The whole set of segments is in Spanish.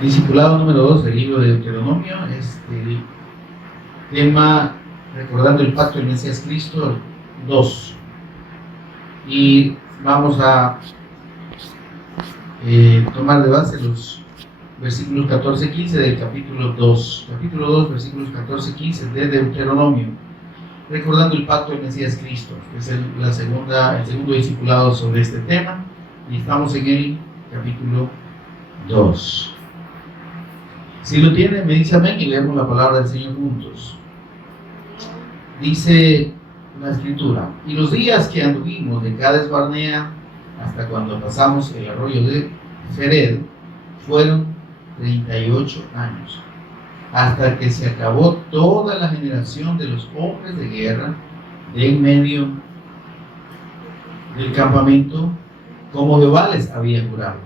Discipulado número 2 del libro de Deuteronomio, el tema recordando el pacto del Mesías Cristo 2. Y vamos a tomar de base los versículos 14-15 del capítulo 2. Capítulo 2, versículos 14-15 de Deuteronomio, recordando el pacto del Mesías Cristo. Es el segundo discipulado sobre este tema. Y estamos en el capítulo 2. Si lo tienen, me dice amén y leemos la palabra del Señor juntos. Dice la Escritura: y los días que anduvimos de Cades Barnea hasta cuando pasamos el arroyo de Fered fueron 38 años, hasta que se acabó toda la generación de los hombres de guerra de en medio del campamento, como Jehová les había jurado.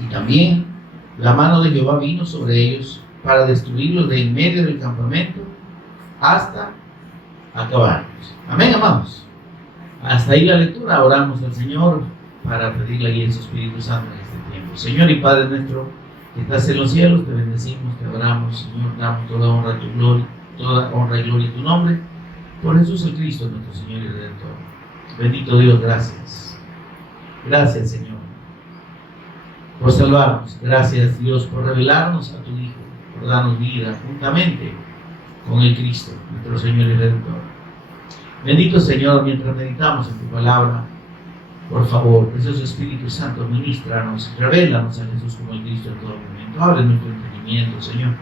Y también la mano de Jehová vino sobre ellos para destruirlos de en medio del campamento hasta acabarlos. Amén, amados. Hasta ahí la lectura. Oramos al Señor para pedirle guía de su Espíritu Santo en este tiempo. Señor y Padre nuestro que estás en los cielos, te bendecimos, te adoramos, Señor. Damos toda honra a tu gloria, toda honra y gloria a tu nombre, por Jesús el Cristo, nuestro Señor y Redentor. Bendito Dios, gracias. Gracias, Señor, por salvarnos. Gracias, Dios, por revelarnos a tu Hijo, por darnos vida juntamente con el Cristo, nuestro Señor y Redentor. Bendito Señor, mientras meditamos en tu palabra, por favor, precioso Espíritu Santo, ministranos, revélanos a Jesús como el Cristo en todo momento. Abre nuestro entendimiento, Señor.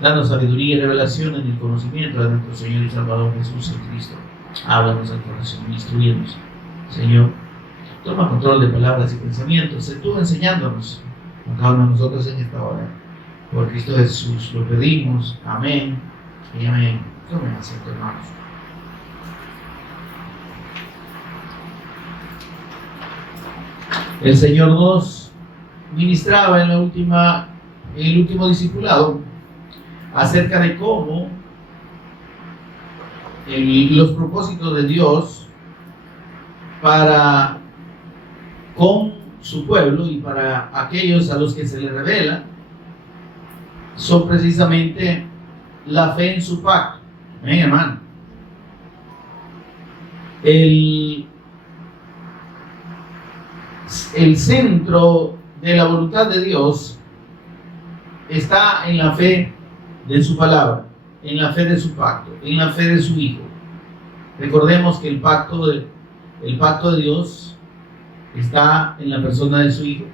Danos sabiduría y revelación en el conocimiento de nuestro Señor y Salvador Jesús el Cristo. Háblanos al corazón, instruyéndonos, Señor. Toma control de palabras y pensamientos. Sé tú enseñándonos a cada uno de nosotros en esta hora. Por Cristo Jesús lo pedimos. Amén y amén. Tomen asiento, hermanos. El Señor nos ministraba en el último discipulado acerca de cómo los propósitos de Dios para con su pueblo y para aquellos a los que se le revela son precisamente la fe en su pacto. Amén, hermano. El centro de la voluntad de Dios está en la fe de su palabra, en la fe de su pacto, en la fe de su Hijo. Recordemos que el pacto de Dios está en la persona de su Hijo.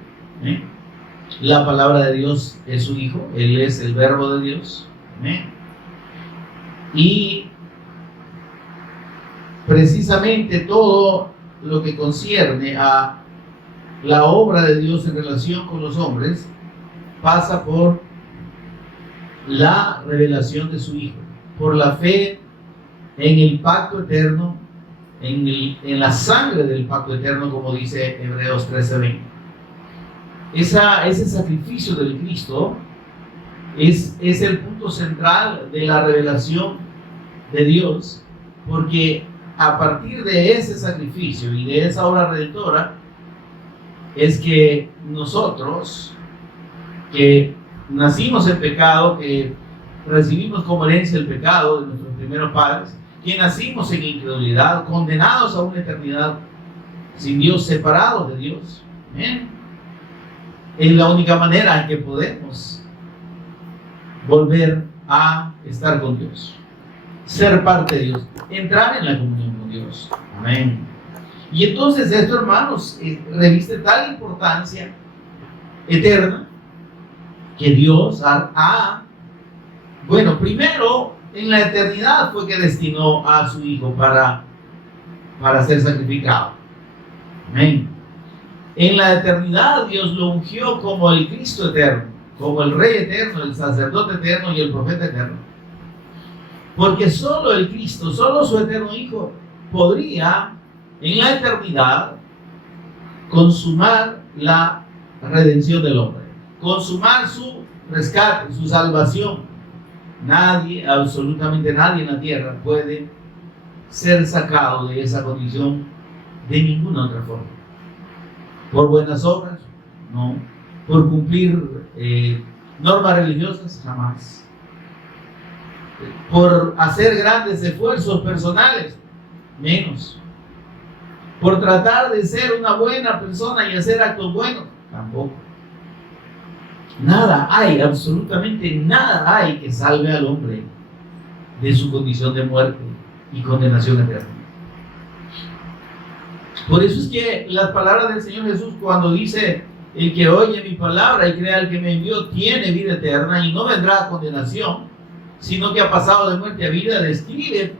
La palabra de Dios es su Hijo, Él es el verbo de Dios. Y precisamente todo lo que concierne a la obra de Dios en relación con los hombres pasa por la revelación de su Hijo, por la fe en el pacto eterno, en la sangre del pacto eterno, como dice Hebreos 13:20. Ese sacrificio del Cristo es el punto central de la revelación de Dios, porque a partir de ese sacrificio y de esa obra redentora es que nosotros, que nacimos en pecado, que recibimos como herencia el pecado de nuestros primeros padres, que nacimos en incredulidad, condenados a una eternidad sin Dios, separados de Dios. Es la única manera en que podemos volver a estar con Dios, ser parte de Dios, entrar en la comunión con Dios. Amén. Y entonces esto, hermanos, reviste tal importancia eterna que Dios primero en la eternidad fue que destinó a su Hijo para ser sacrificado. Amén. En la eternidad Dios lo ungió como el Cristo eterno, como el Rey eterno, el sacerdote eterno y el profeta eterno. Porque solo el Cristo, solo su eterno Hijo podría en la eternidad consumar la redención del hombre, consumar su rescate, su salvación. Nadie, absolutamente nadie en la tierra puede ser sacado de esa condición de ninguna otra forma. ¿Por buenas obras? No. por cumplir normas religiosas, jamás. Por hacer grandes esfuerzos personales, menos. Por tratar de ser una buena persona y hacer actos buenos, tampoco. Nada hay, absolutamente nada hay que salve al hombre de su condición de muerte y condenación eterna. Por eso es que las palabras del Señor Jesús, cuando dice: el que oye mi palabra y crea al que me envió tiene vida eterna y no vendrá a condenación, sino que ha pasado de muerte a vida, describe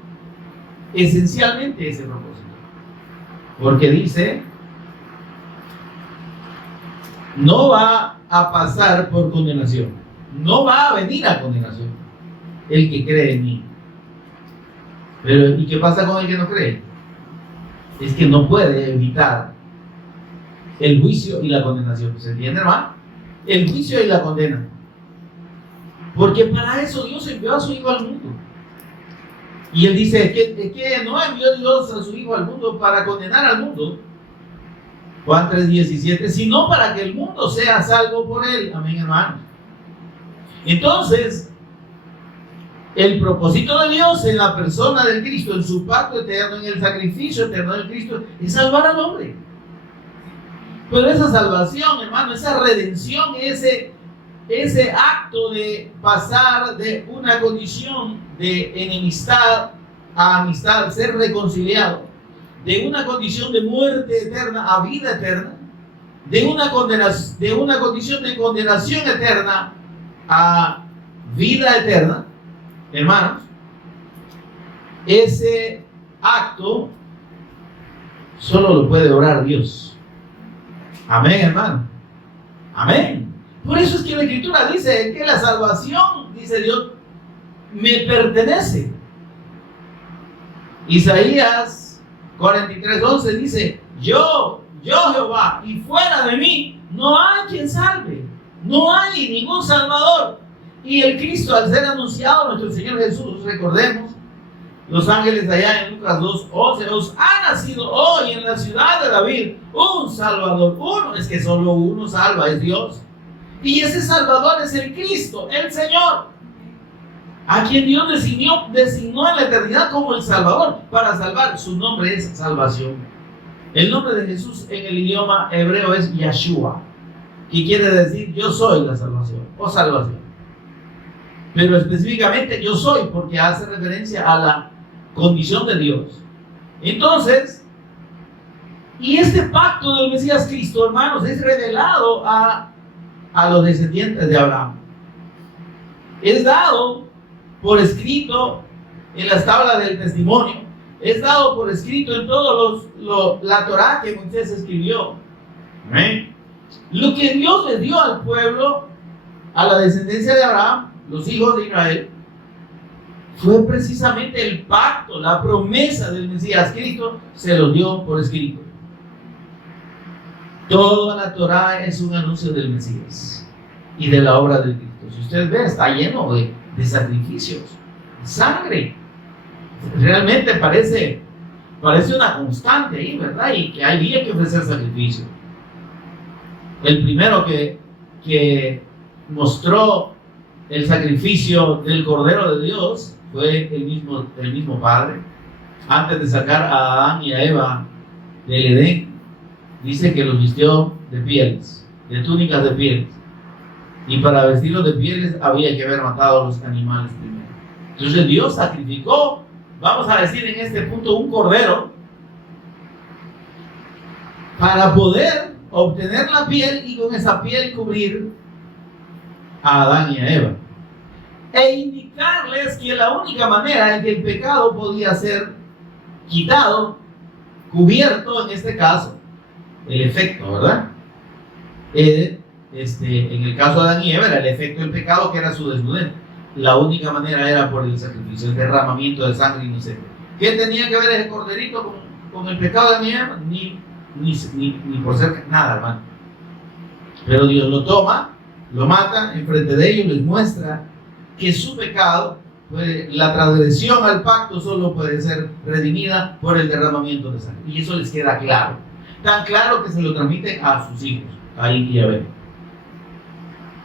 esencialmente ese propósito. Porque dice: no va a pasar por condenación, no va a venir a condenación el que cree en mí. Pero ¿y qué pasa con el que no cree? Es que no puede evitar el juicio y la condenación. ¿Se entiende, hermano? El juicio y la condena. Porque para eso Dios envió a su Hijo al mundo. Y él dice que no envió Dios a su Hijo al mundo para condenar al mundo, Juan 3:17, sino para que el mundo sea salvo por él. Amén, hermano. Entonces, el propósito de Dios en la persona del Cristo, en su pacto eterno, en el sacrificio eterno del Cristo, es salvar al hombre. Pero esa salvación, hermano, esa redención, ese acto de pasar de una condición de enemistad a amistad, ser reconciliado, de una condición de muerte eterna a vida eterna, de una condición de condenación eterna a vida eterna, hermanos, ese acto solo lo puede orar Dios. Amén, hermano. Amén. Por eso es que la Escritura dice que la salvación, dice Dios, me pertenece. Isaías 43:11 dice: yo Jehová, y fuera de mí no hay quien salve, no hay ningún salvador. Y el Cristo, al ser anunciado, nuestro Señor Jesús, recordemos, los ángeles allá en Lucas 2:11, os ha nacido hoy en la ciudad de David un Salvador. Uno, es que solo uno salva, es Dios. Y ese Salvador es el Cristo, el Señor, a quien Dios designó en la eternidad como el Salvador para salvar. Su nombre es salvación. El nombre de Jesús en el idioma hebreo es Yeshua, que quiere decir yo soy la salvación o salvación. Pero específicamente yo soy, porque hace referencia a la condición de Dios. Entonces, y este pacto del Mesías Cristo, hermanos, es revelado a los descendientes de Abraham. Es dado por escrito en las tablas del testimonio. Es dado por escrito en todos la Torá que Moisés escribió. ¿Amén? Lo que Dios le dio al pueblo, a la descendencia de Abraham, los hijos de Israel, fue precisamente el pacto, la promesa del Mesías Cristo, se lo dio por escrito. Toda la Torá es un anuncio del Mesías y de la obra del Cristo. Si usted ve, está lleno de sacrificios, sangre. Realmente parece una constante ahí, ¿verdad? Y que había que ofrecer sacrificio. El primero que mostró el sacrificio del Cordero de Dios fue el mismo Padre. Antes de sacar a Adán y a Eva del Edén, dice que los vistió de pieles, de túnicas de pieles. Y para vestirlos de pieles había que haber matado a los animales primero. Entonces Dios sacrificó, vamos a decir en este punto, un cordero para poder obtener la piel y con esa piel cubrir a Adán y a Eva. E indicarles que la única manera en que el pecado podía ser quitado, cubierto en este caso, el efecto, ¿verdad? En el caso de Adán y Eva era el efecto del pecado, que era su desnudez. La única manera era por el sacrificio, el derramamiento de sangre inocente. ¿Qué tenía que ver ese corderito con el pecado de Adán y Eva? Ni por ser nada, hermano. Pero Dios lo toma, lo mata enfrente de ellos, les muestra que su pecado, la transgresión al pacto, solo puede ser redimida por el derramamiento de sangre. Y eso les queda claro. Tan claro que se lo transmiten a sus hijos, a Caín y Abel.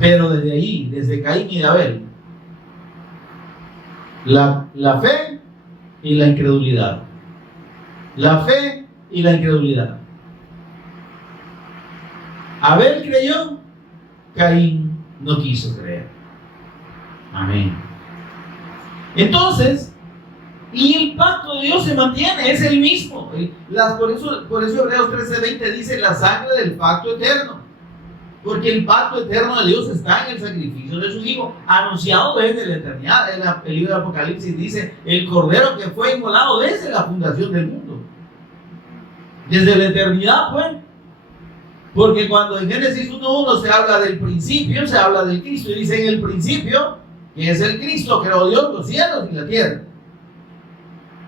Pero desde ahí, desde Caín y Abel, la fe y la incredulidad. La fe y la incredulidad. Abel creyó, Caín no quiso creer. Amén. Entonces, y el pacto de Dios se mantiene, es el mismo. Por eso Hebreos 13:20 dice la sangre del pacto eterno. Porque el pacto eterno de Dios está en el sacrificio de su Hijo, anunciado desde la eternidad. En el libro de Apocalipsis dice, el Cordero que fue inmolado desde la fundación del mundo. Desde la eternidad, pues. Porque cuando en Génesis 1:1 se habla del principio, se habla del Cristo, y dice en el principio, que es el Cristo, creó Dios los cielos y la tierra.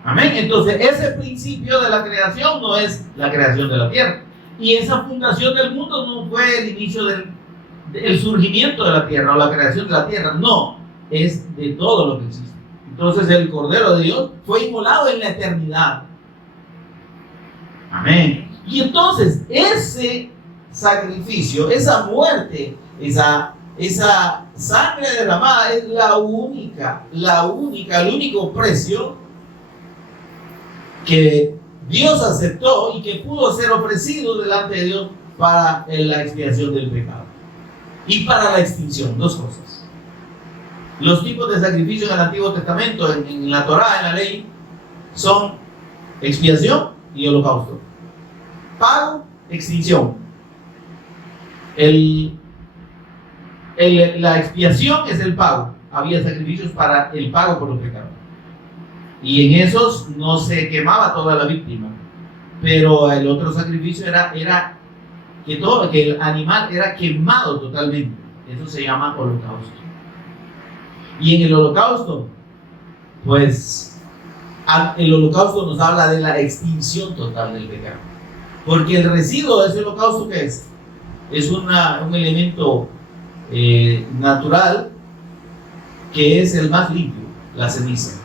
Amén. Entonces, ese principio de la creación no es la creación de la tierra. Y esa fundación del mundo no fue el inicio del surgimiento de la tierra o la creación de la tierra. No, es de todo lo que existe. Entonces, el Cordero de Dios fue inmolado en la eternidad. Amén. Y entonces, ese sacrificio, esa muerte, esa sangre derramada es el único precio que Dios aceptó y que pudo ser ofrecido delante de Dios para la expiación del pecado y para la extinción. Dos cosas. Los tipos de sacrificio en el Antiguo Testamento, en la Torá, en la ley, son expiación y holocausto. Pago, extinción. La expiación es el pago. Había sacrificios para el pago por los pecados. Y en esos no se quemaba toda la víctima. Pero el otro sacrificio era que el animal era quemado totalmente. Eso se llama holocausto. Y en el holocausto, pues, el holocausto nos habla de la extinción total del pecado. Porque el residuo de ese holocausto, ¿qué es? Es un elemento natural que es el más limpio, la ceniza.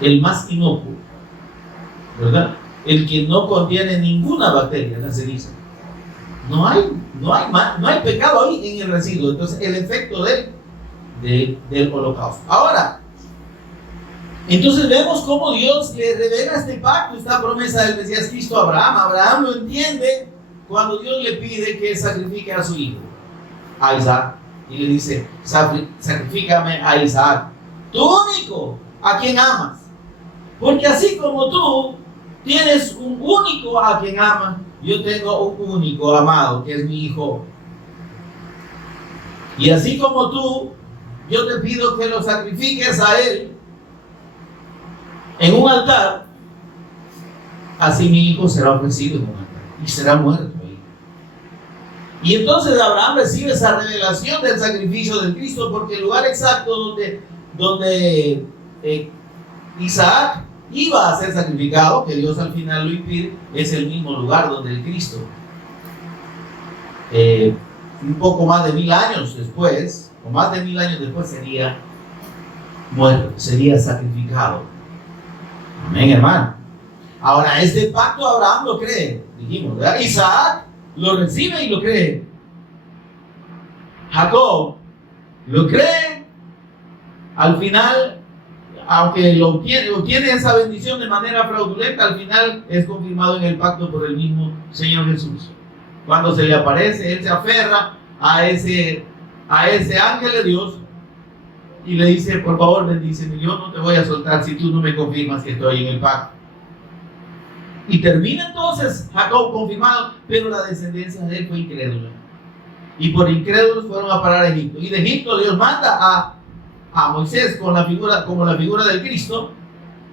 El más inocuo, ¿verdad? El que no contiene ninguna bacteria, la ceniza. No hay pecado ahí en el residuo. Entonces, el efecto del holocausto. Ahora, entonces vemos cómo Dios le revela este pacto, esta promesa del Mesías Cristo a Abraham. Abraham lo entiende cuando Dios le pide que sacrifique a su hijo, a Isaac. Y le dice, sacrifícame a Isaac, tu único, a quien amas. Porque así como tú tienes un único a quien amas, yo tengo un único amado, que es mi hijo. Y así como tú, yo te pido que lo sacrifiques a él en un altar, así mi hijo será ofrecido en un altar y será muerto ahí. Y entonces Abraham recibe esa revelación del sacrificio del Cristo, porque el lugar exacto donde Isaac iba a ser sacrificado, que Dios al final lo impide, es el mismo lugar donde el Cristo, un poco más de 1000 años después, o más de 1000 años después, sería muerto, sería sacrificado. Amén, hermano. Ahora, este pacto Abraham lo cree, dijimos, ¿verdad? Isaac lo recibe y lo cree. Jacob lo cree. Al final, aunque obtiene esa bendición de manera fraudulenta, al final es confirmado en el pacto por el mismo Señor Jesús. Cuando se le aparece, él se aferra a ese ángel de Dios y le dice, por favor, bendíceme, yo no te voy a soltar si tú no me confirmas que estoy en el pacto. Y termina entonces Jacob confirmado, pero la descendencia de él fue incrédula. Y por incrédulos fueron a parar a Egipto. Y de Egipto Dios manda a Moisés como la figura del Cristo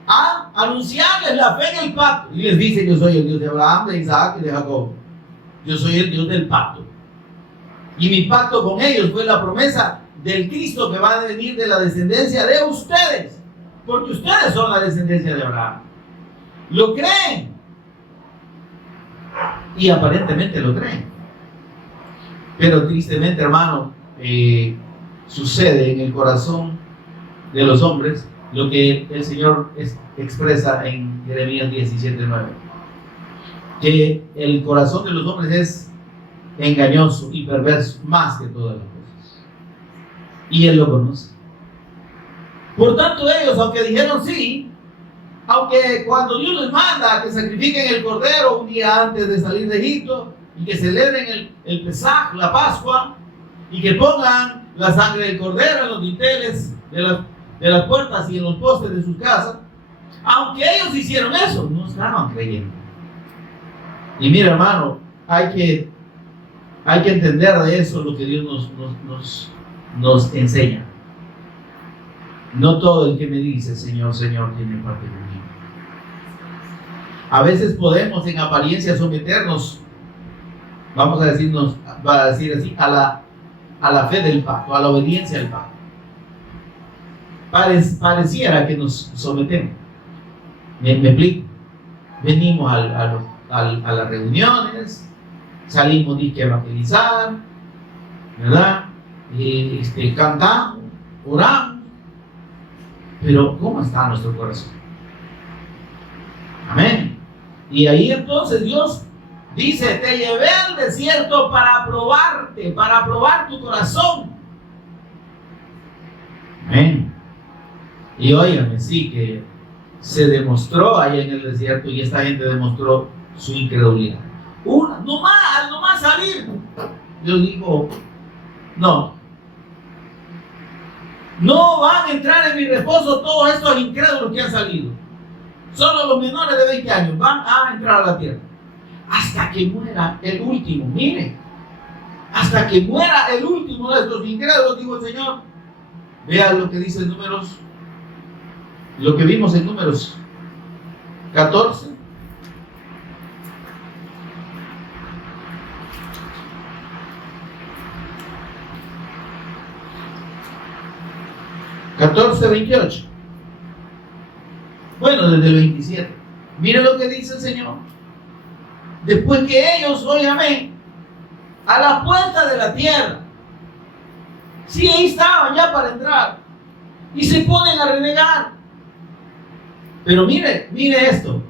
a anunciarles la fe en el pacto. Y les dice, yo soy el Dios de Abraham, de Isaac y de Jacob. Yo soy el Dios del pacto. Y mi pacto con ellos fue la promesa del Cristo que va a venir de la descendencia de ustedes. Porque ustedes son la descendencia de Abraham. ¿Lo creen? Y aparentemente lo creen. Pero tristemente, hermano, sucede en el corazón de los hombres lo que el Señor expresa en Jeremías 17:9. Que el corazón de los hombres es engañoso y perverso más que todas las cosas. Y Él lo conoce. Por tanto, ellos, aunque dijeron sí, aunque cuando Dios les manda que sacrifiquen el cordero un día antes de salir de Egipto y que celebren el Pesaj, la Pascua, y que pongan la sangre del cordero en los dinteles de las puertas y en los postes de sus casas, aunque ellos hicieron eso, no estaban creyendo. Y mira, hermano, hay que entender de eso lo que Dios nos enseña. No todo el que me dice Señor, Señor tiene parte conmigo. A veces podemos en apariencia someternos, vamos a decir así, a la fe del pacto, a la obediencia al pacto. Pareciera que nos sometemos. ¿Me explico? Venimos a las reuniones, salimos a evangelizar, ¿verdad? Cantamos, oramos, pero ¿cómo está nuestro corazón? Amén. Y ahí entonces Dios dice: te llevé al desierto para probarte, para probar tu corazón. Amén. Y óigame, sí que se demostró ahí en el desierto, y esta gente demostró su incredulidad. Nomás salir, Dios dijo: no van a entrar en mi reposo todos estos incrédulos que han salido. Solo los menores de 20 años van a entrar a la tierra. Hasta que muera el último. Mire, hasta que muera el último de estos incrédulos, dijo el Señor. Vean lo que dice en Números, lo que vimos en Números 14. (14:28). Bueno, desde el 27. Mire lo que dice el Señor. Después que ellos, óigame, a la puerta de la tierra, sí, ahí estaban ya para entrar, y se ponen a renegar. Pero mire esto.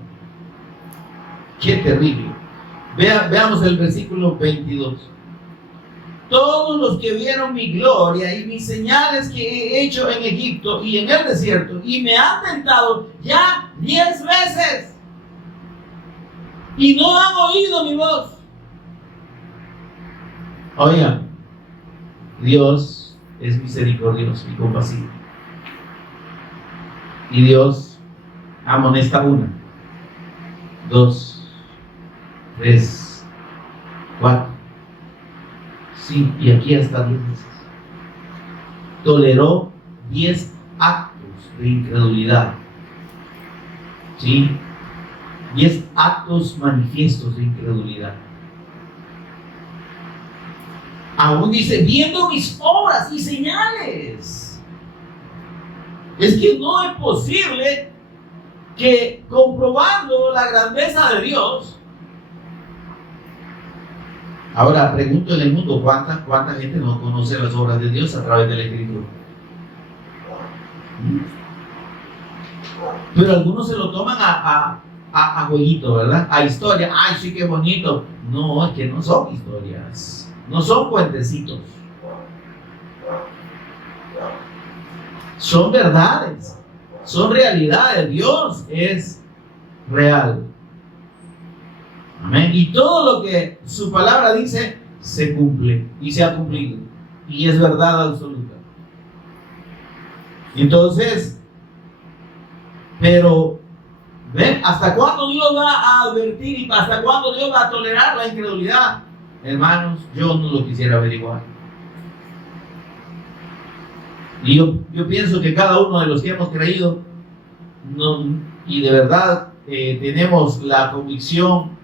Qué terrible. Veamos el versículo 22. Todos los que vieron mi gloria y mis señales que he hecho en Egipto y en el desierto, y me han tentado ya 10 veces, y no han oído mi voz. Oigan, Dios es misericordioso y compasivo. Y Dios amonesta 1, 2, 3, 4. Sí, y aquí hasta 10 veces. Toleró 10 actos de incredulidad. ¿Sí? 10 actos manifiestos de incredulidad. Aún dice: viendo mis obras y señales. Es que no es posible que, comprobando la grandeza de Dios. Ahora pregunto en el mundo: ¿cuánta gente no conoce las obras de Dios a través de la Escritura? Pero algunos se lo toman a jueguito, ¿verdad? A historia. ¡Ay, sí, qué bonito! No, es que no son historias, no son cuentecitos, son verdades, son realidades. Dios es real. Amén. Y todo lo que su palabra dice se cumple y se ha cumplido, y es verdad absoluta. Entonces, pero ven, ¿hasta cuándo Dios va a advertir y hasta cuándo Dios va a tolerar la incredulidad? Hermanos, yo no lo quisiera averiguar. Y yo pienso que cada uno de los que hemos creído y de verdad tenemos la convicción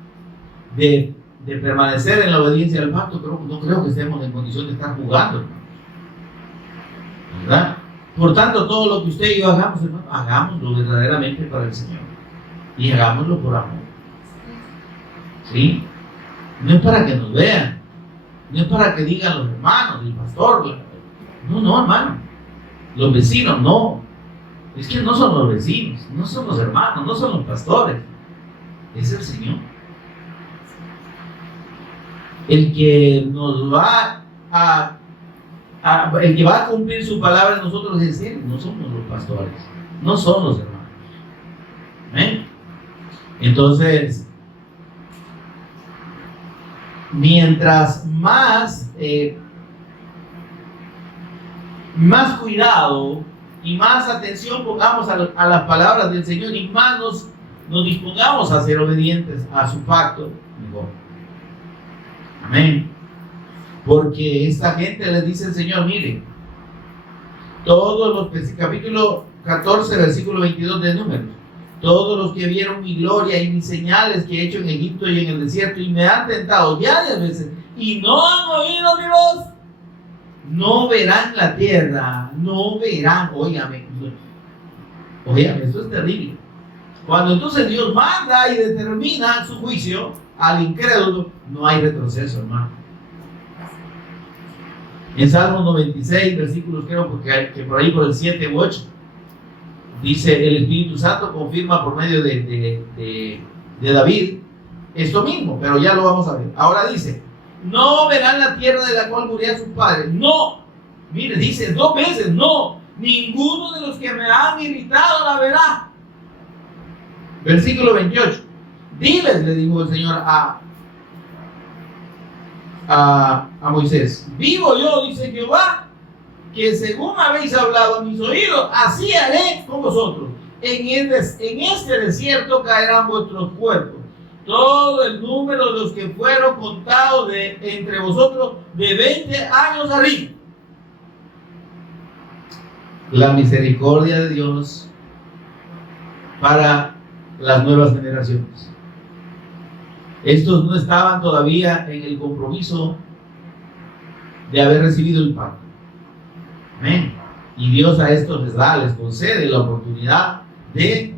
de permanecer en la obediencia al pacto, pero no creo que estemos en condición de estar jugando, ¿verdad? Por tanto, todo lo que usted y yo hagamos, hermano, hagámoslo verdaderamente para el Señor, y hagámoslo por amor. ¿Sí? No es para que nos vean, no es para que digan los hermanos, el pastor. No, hermano. Los vecinos, no. Es que no son los vecinos, no son los hermanos, no son los pastores. Es el Señor. El que nos va el que va a cumplir su palabra en nosotros es Él, no somos los pastores, no son los hermanos. ¿Amén? Entonces, mientras más cuidado y más atención pongamos a las palabras del Señor y más nos dispongamos a ser obedientes a su pacto, mejor. Amén. Porque esta gente les dice el Señor, mire, todos los, capítulo 14, versículo 22 de Números, todos los que vieron mi gloria y mis señales que he hecho en Egipto y en el desierto y me han tentado varias veces y no han oído mi voz, no verán la tierra, no verán, óigame, esto es terrible. Cuando entonces Dios manda y determina su juicio al incrédulo, no hay retroceso, hermano. En Salmo 96, versículos creo que por ahí por el 7 u 8, dice el Espíritu Santo confirma por medio de David esto mismo, pero ya lo vamos a ver. Ahora dice, no verán la tierra de la cual murió su padre. No, mire, dice 2 veces, no, ninguno de los que me han irritado la verá. Versículo 28, diles, le dijo el Señor a Moisés, vivo yo, dice Jehová, que según habéis hablado a mis oídos, así haré con vosotros. En este desierto caerán vuestros cuerpos, todo el número de los que fueron contados entre vosotros de 20 años arriba. La misericordia de Dios para las nuevas generaciones. Estos no estaban todavía en el compromiso de haber recibido el pacto. Amén. Y Dios a estos les concede la oportunidad de,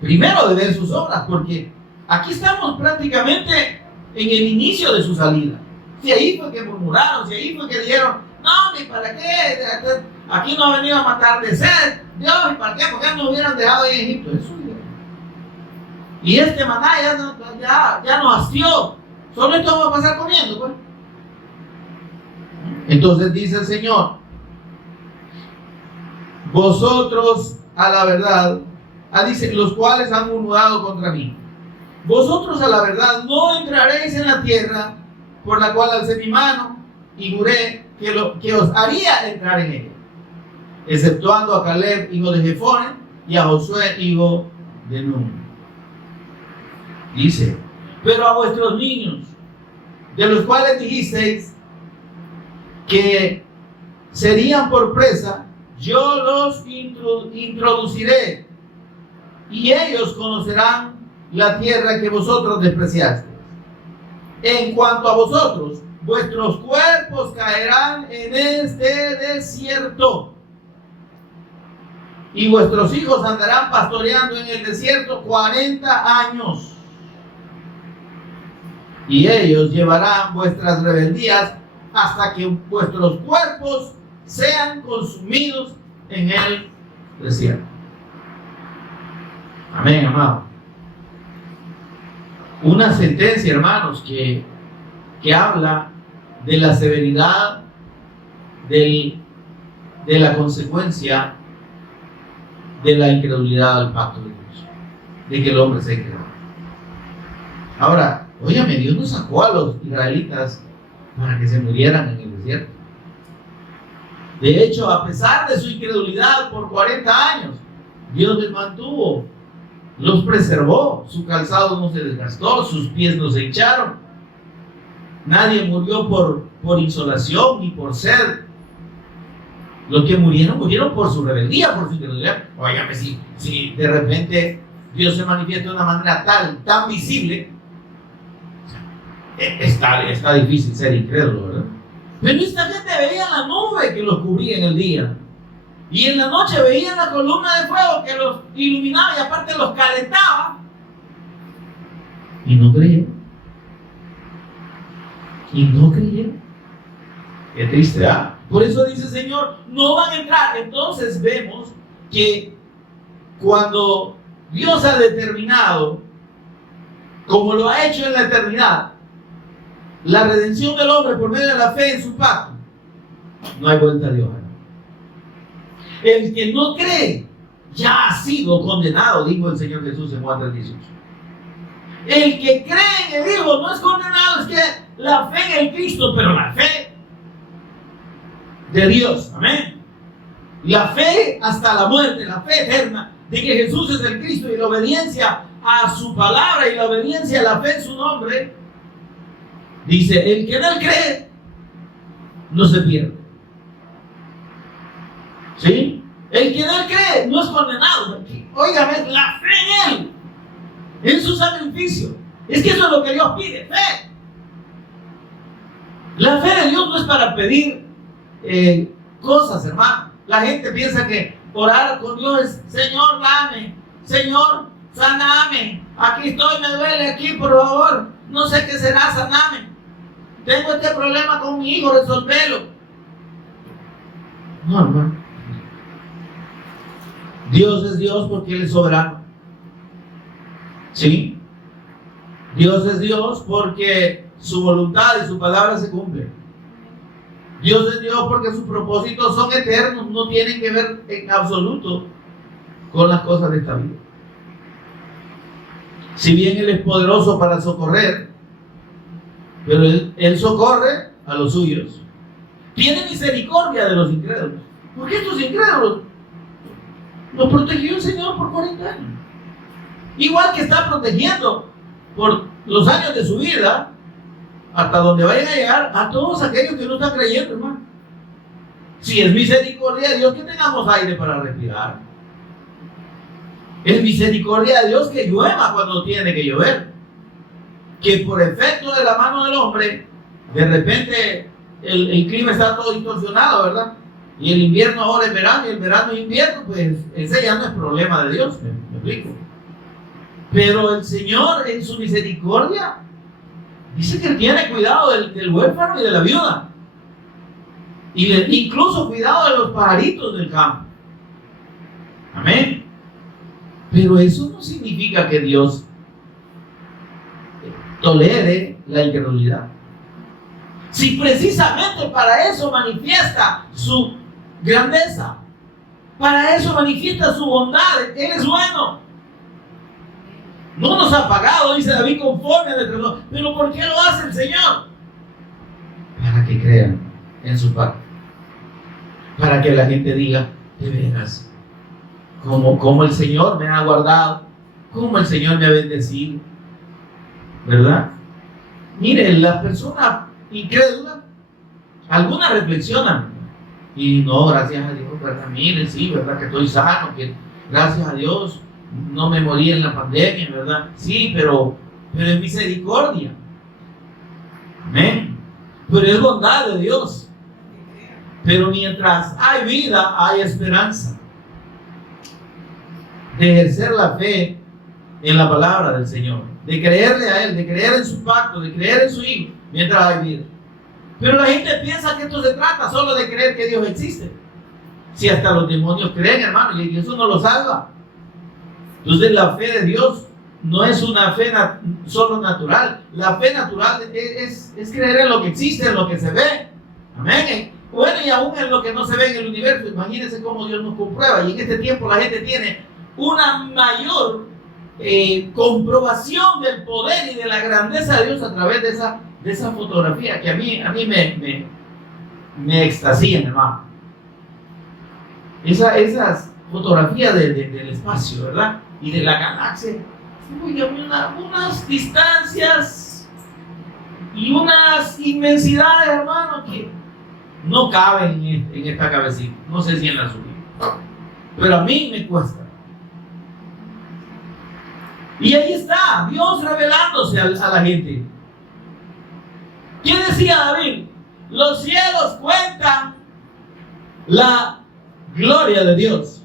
primero, de ver sus obras, porque aquí estamos prácticamente en el inicio de su salida. Si ahí fue que murmuraron, si ahí fue que dijeron, no, ni para qué, aquí no ha venido a matar de sed, Dios, ¿y para qué? Porque nos hubieran dejado ahí en Egipto. Eso. Y este maná ya nos hastió. Solo esto vamos a pasar comiendo, pues. Entonces dice el Señor, vosotros a la verdad, dice, los cuales han murmurado contra mí, vosotros a la verdad no entraréis en la tierra por la cual alcé mi mano y juré que os haría entrar en ella, exceptuando a Caleb, hijo de Jefone, y a Josué, hijo de Nun. Dice, pero a vuestros niños, de los cuales dijisteis que serían por presa, yo los introduciré, y ellos conocerán la tierra que vosotros despreciasteis. En cuanto a vosotros, vuestros cuerpos caerán en este desierto, y vuestros hijos andarán pastoreando en el desierto 40 años. Y ellos llevarán vuestras rebeldías hasta que vuestros cuerpos sean consumidos en el desierto. Amén, amado. Una sentencia, hermanos, que habla de la severidad de la consecuencia de la incredulidad al pacto de Dios, de que el hombre se queda. Ahora, óyame, Dios no sacó a los israelitas para que se murieran en el desierto. De hecho, a pesar de su incredulidad por 40 años, Dios les mantuvo, los preservó, su calzado no se desgastó, sus pies no se hincharon. Nadie murió por insolación ni por sed. Los que murieron por su rebeldía, por su incredulidad. Óigame, si de repente Dios se manifiesta de una manera tan visible, está difícil ser incrédulo, ¿verdad? Pero esta gente veía la nube que los cubría en el día, y en la noche veían la columna de fuego que los iluminaba y aparte los calentaba, y no creyeron. Qué triste, ¿ah? Por eso dice el Señor, no van a entrar. Entonces vemos que cuando Dios ha determinado, como lo ha hecho en la eternidad, la redención del hombre por medio de la fe en su pacto, no hay vuelta de hoja. El que no cree ya ha sido condenado, dijo el Señor Jesús en Juan 3:18. El que cree en el Hijo no es condenado, es que la fe en el Cristo, pero la fe de Dios, amén. La fe hasta la muerte, la fe eterna de que Jesús es el Cristo, y la obediencia a su palabra y la obediencia a la fe en su nombre. Dice, el que en él cree no se pierde. ¿Sí? El que en él cree no es condenado. Óigame, la fe en él, en su sacrificio. Es que eso es lo que Dios pide, fe. La fe de Dios no es para pedir cosas, hermano. La gente piensa que orar con Dios es, Señor, dame, Señor, saname, aquí estoy, me duele aquí, por favor, no sé qué será, saname. Tengo este problema con mi hijo, resolvelo. No, hermano. Dios es Dios porque Él es soberano. ¿Sí? Dios es Dios porque su voluntad y su palabra se cumplen. Dios es Dios porque sus propósitos son eternos, no tienen que ver en absoluto con las cosas de esta vida. Si bien Él es poderoso para socorrer, pero Él socorre a los suyos. Tiene misericordia de los incrédulos. Porque estos incrédulos los protegió el Señor por 40 años. Igual que está protegiendo por los años de su vida, hasta donde vayan a llegar, a todos aquellos que no están creyendo, hermano. Si es misericordia de Dios que tengamos aire para respirar. Es misericordia de Dios que llueva cuando tiene que llover. Que por efecto de la mano del hombre, de repente el clima está todo distorsionado, ¿verdad? Y el invierno ahora es verano y el verano es invierno, pues ese ya no es problema de Dios, me explico. Pero el Señor en su misericordia dice que Él tiene cuidado del huérfano y de la viuda. Y incluso cuidado de los pajaritos del campo. Amén. Pero eso no significa que Dios tolere la incredulidad. Si precisamente para eso manifiesta su grandeza, para eso manifiesta su bondad, Él es bueno. No nos ha pagado, dice David, conforme a nuestro don. Pero ¿por qué lo hace el Señor? Para que crean en su pacto. Para que la gente diga, de veras, como el Señor me ha guardado, como el Señor me ha bendecido. ¿Verdad? Miren, las personas incrédulas, algunas reflexionan. Y no, gracias a Dios, ¿verdad? Miren, sí, ¿verdad? Que estoy sano, que gracias a Dios no me morí en la pandemia, ¿verdad? Sí, pero es misericordia. Amén. Pero es bondad de Dios. Pero mientras hay vida, hay esperanza. De ejercer la fe en la palabra del Señor. De creerle a Él, de creer en su pacto, de creer en su Hijo, mientras hay vida. Pero la gente piensa que esto se trata solo de creer que Dios existe. Si hasta los demonios creen, hermano, y eso no lo salva. Entonces la fe de Dios no es una fe solo natural. La fe natural es creer en lo que existe, en lo que se ve. Amén. Bueno, y aún en lo que no se ve en el universo. Imagínense cómo Dios nos comprueba. Y en este tiempo la gente tiene una mayor comprobación del poder y de la grandeza de Dios a través de esa fotografía que a mí me extasían, hermano. Esas fotografías del espacio, ¿verdad? Y de la galaxia. Unas distancias y unas inmensidades, hermano, que no caben en esta cabecita. No sé si en la suya. Pero a mí me cuesta. Y ahí está, Dios revelándose a la gente. ¿Qué decía David? Los cielos cuentan la gloria de Dios.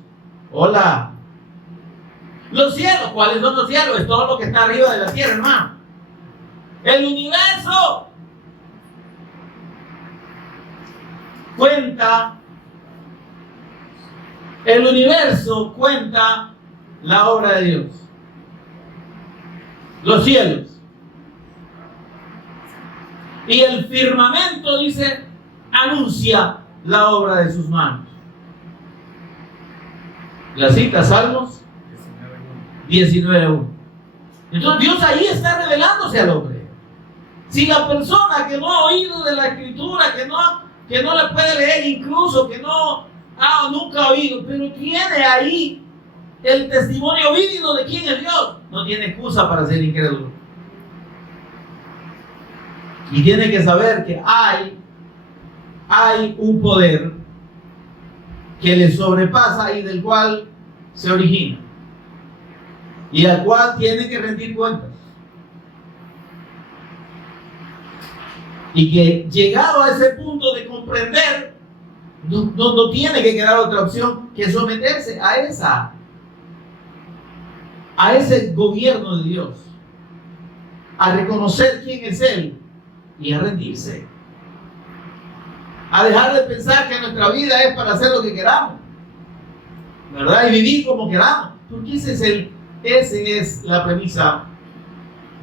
Hola. Los cielos, ¿cuáles son los cielos? Es todo lo que está arriba de la tierra, hermano. El universo cuenta. El universo cuenta la obra de Dios. Los cielos. Y el firmamento, dice, anuncia la obra de sus manos. La cita, Salmos 19:1. Entonces Dios ahí está revelándose al hombre. Si la persona que no ha oído de la Escritura, que no la puede leer incluso, que no nunca ha oído, pero tiene ahí el testimonio vívido de quién es Dios, no tiene excusa para ser incrédulo. Y tiene que saber que hay un poder que le sobrepasa y del cual se origina y al cual tiene que rendir cuentas. Y que llegado a ese punto de comprender, no tiene que quedar otra opción que someterse a ese gobierno de Dios, a reconocer quién es Él y a rendirse, a dejar de pensar que nuestra vida es para hacer lo que queramos, ¿verdad? Y vivir como queramos, porque esa es la premisa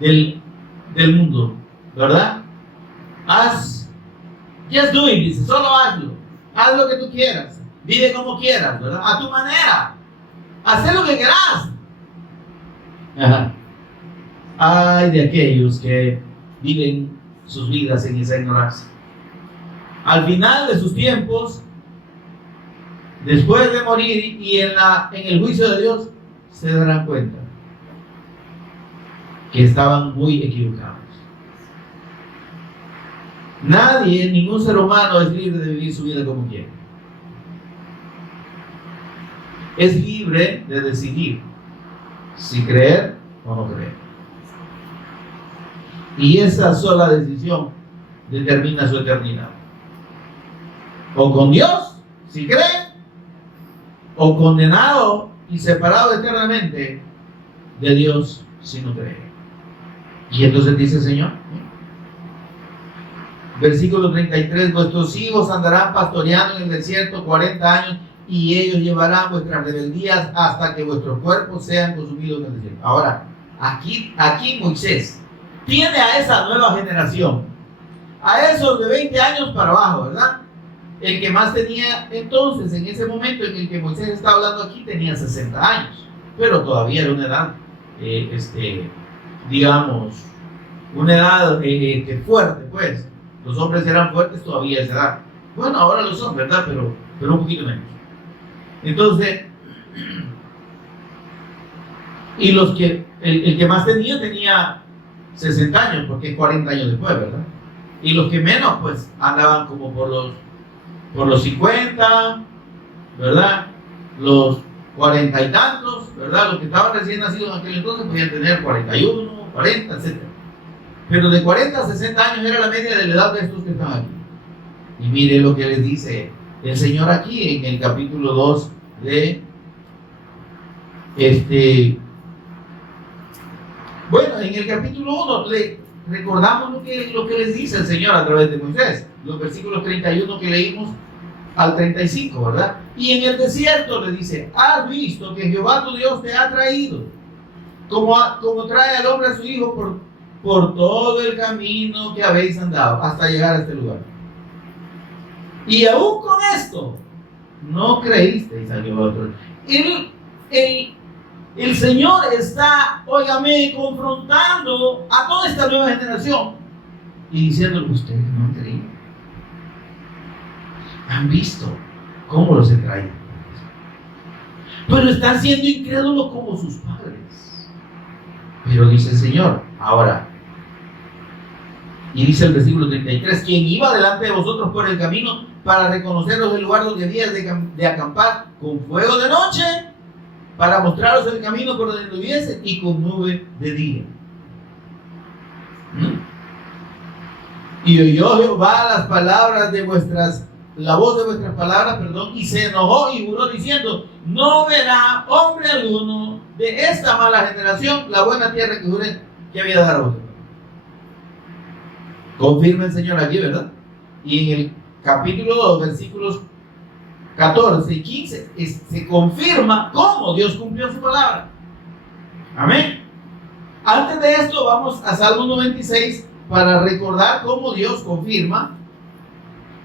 del mundo, ¿verdad? Just do it, dice, solo hazlo, haz lo que tú quieras, vive como quieras, ¿verdad? A tu manera, haz lo que quieras. Ajá. Ay de aquellos que viven sus vidas en esa ignorancia. Al final de sus tiempos, después de morir y en el juicio de Dios, se darán cuenta que estaban muy equivocados. Nadie, ningún ser humano es libre de vivir su vida como quiere. Es libre de decidir si creer o no creer. Y esa sola decisión determina su eternidad. O con Dios, si cree, o condenado y separado eternamente de Dios si no cree. Y entonces dice el Señor, versículo 33, vuestros hijos andarán pastoreando en el desierto 40 años y ellos llevarán vuestras rebeldías hasta que vuestros cuerpos sean consumidos en el desierto. Ahora, aquí Moisés tiene a esa nueva generación, a esos de 20 años para abajo, ¿verdad? El que más tenía entonces, en ese momento en el que Moisés está hablando aquí, tenía 60 años, pero todavía era una edad, digamos, una edad fuerte, pues. Los hombres eran fuertes todavía a esa edad. Bueno, ahora lo son, ¿verdad? Pero un poquito menos. Entonces, y el que más tenía 60 años, porque es 40 años después, ¿verdad? Y los que menos, pues, andaban como por los 50, ¿verdad? Los 40 y tantos, ¿verdad? Los que estaban recién nacidos en aquel entonces podían tener 41, 40, etc. Pero de 40 a 60 años era la media de la edad de estos que están aquí. Y mire lo que les dice el Señor aquí en el capítulo 2 de bueno, en el capítulo 1 le recordamos lo que les dice el Señor a través de Moisés, los versículos 31 que leímos al 35, ¿verdad? Y en el desierto le dice, has visto que Jehová tu Dios te ha traído, como trae al hombre a su hijo por todo el camino que habéis andado hasta llegar a este lugar. Y aún con esto, no creísteis a Jehová. El Señor está, óigame, confrontando a toda esta nueva generación y diciéndole, ustedes no han creído. Han visto cómo los he traído, pero están siendo incrédulos como sus padres. Pero dice el Señor, ahora, y dice el versículo 33, quien iba delante de vosotros por el camino para reconoceros el lugar donde habías de acampar con fuego de noche, para mostraros el camino por donde anduviese y con nube de día. Y oyó Jehová la voz de vuestras palabras, y se enojó y juró diciendo, no verá hombre alguno de esta mala generación la buena tierra que juré que había de dar a vosotros. Confirma el Señor aquí, ¿verdad? Y en el capítulo 2, versículos 14 y 15, se confirma cómo Dios cumplió su palabra. Amén. Antes de esto, vamos a Salmo 96, para recordar cómo Dios confirma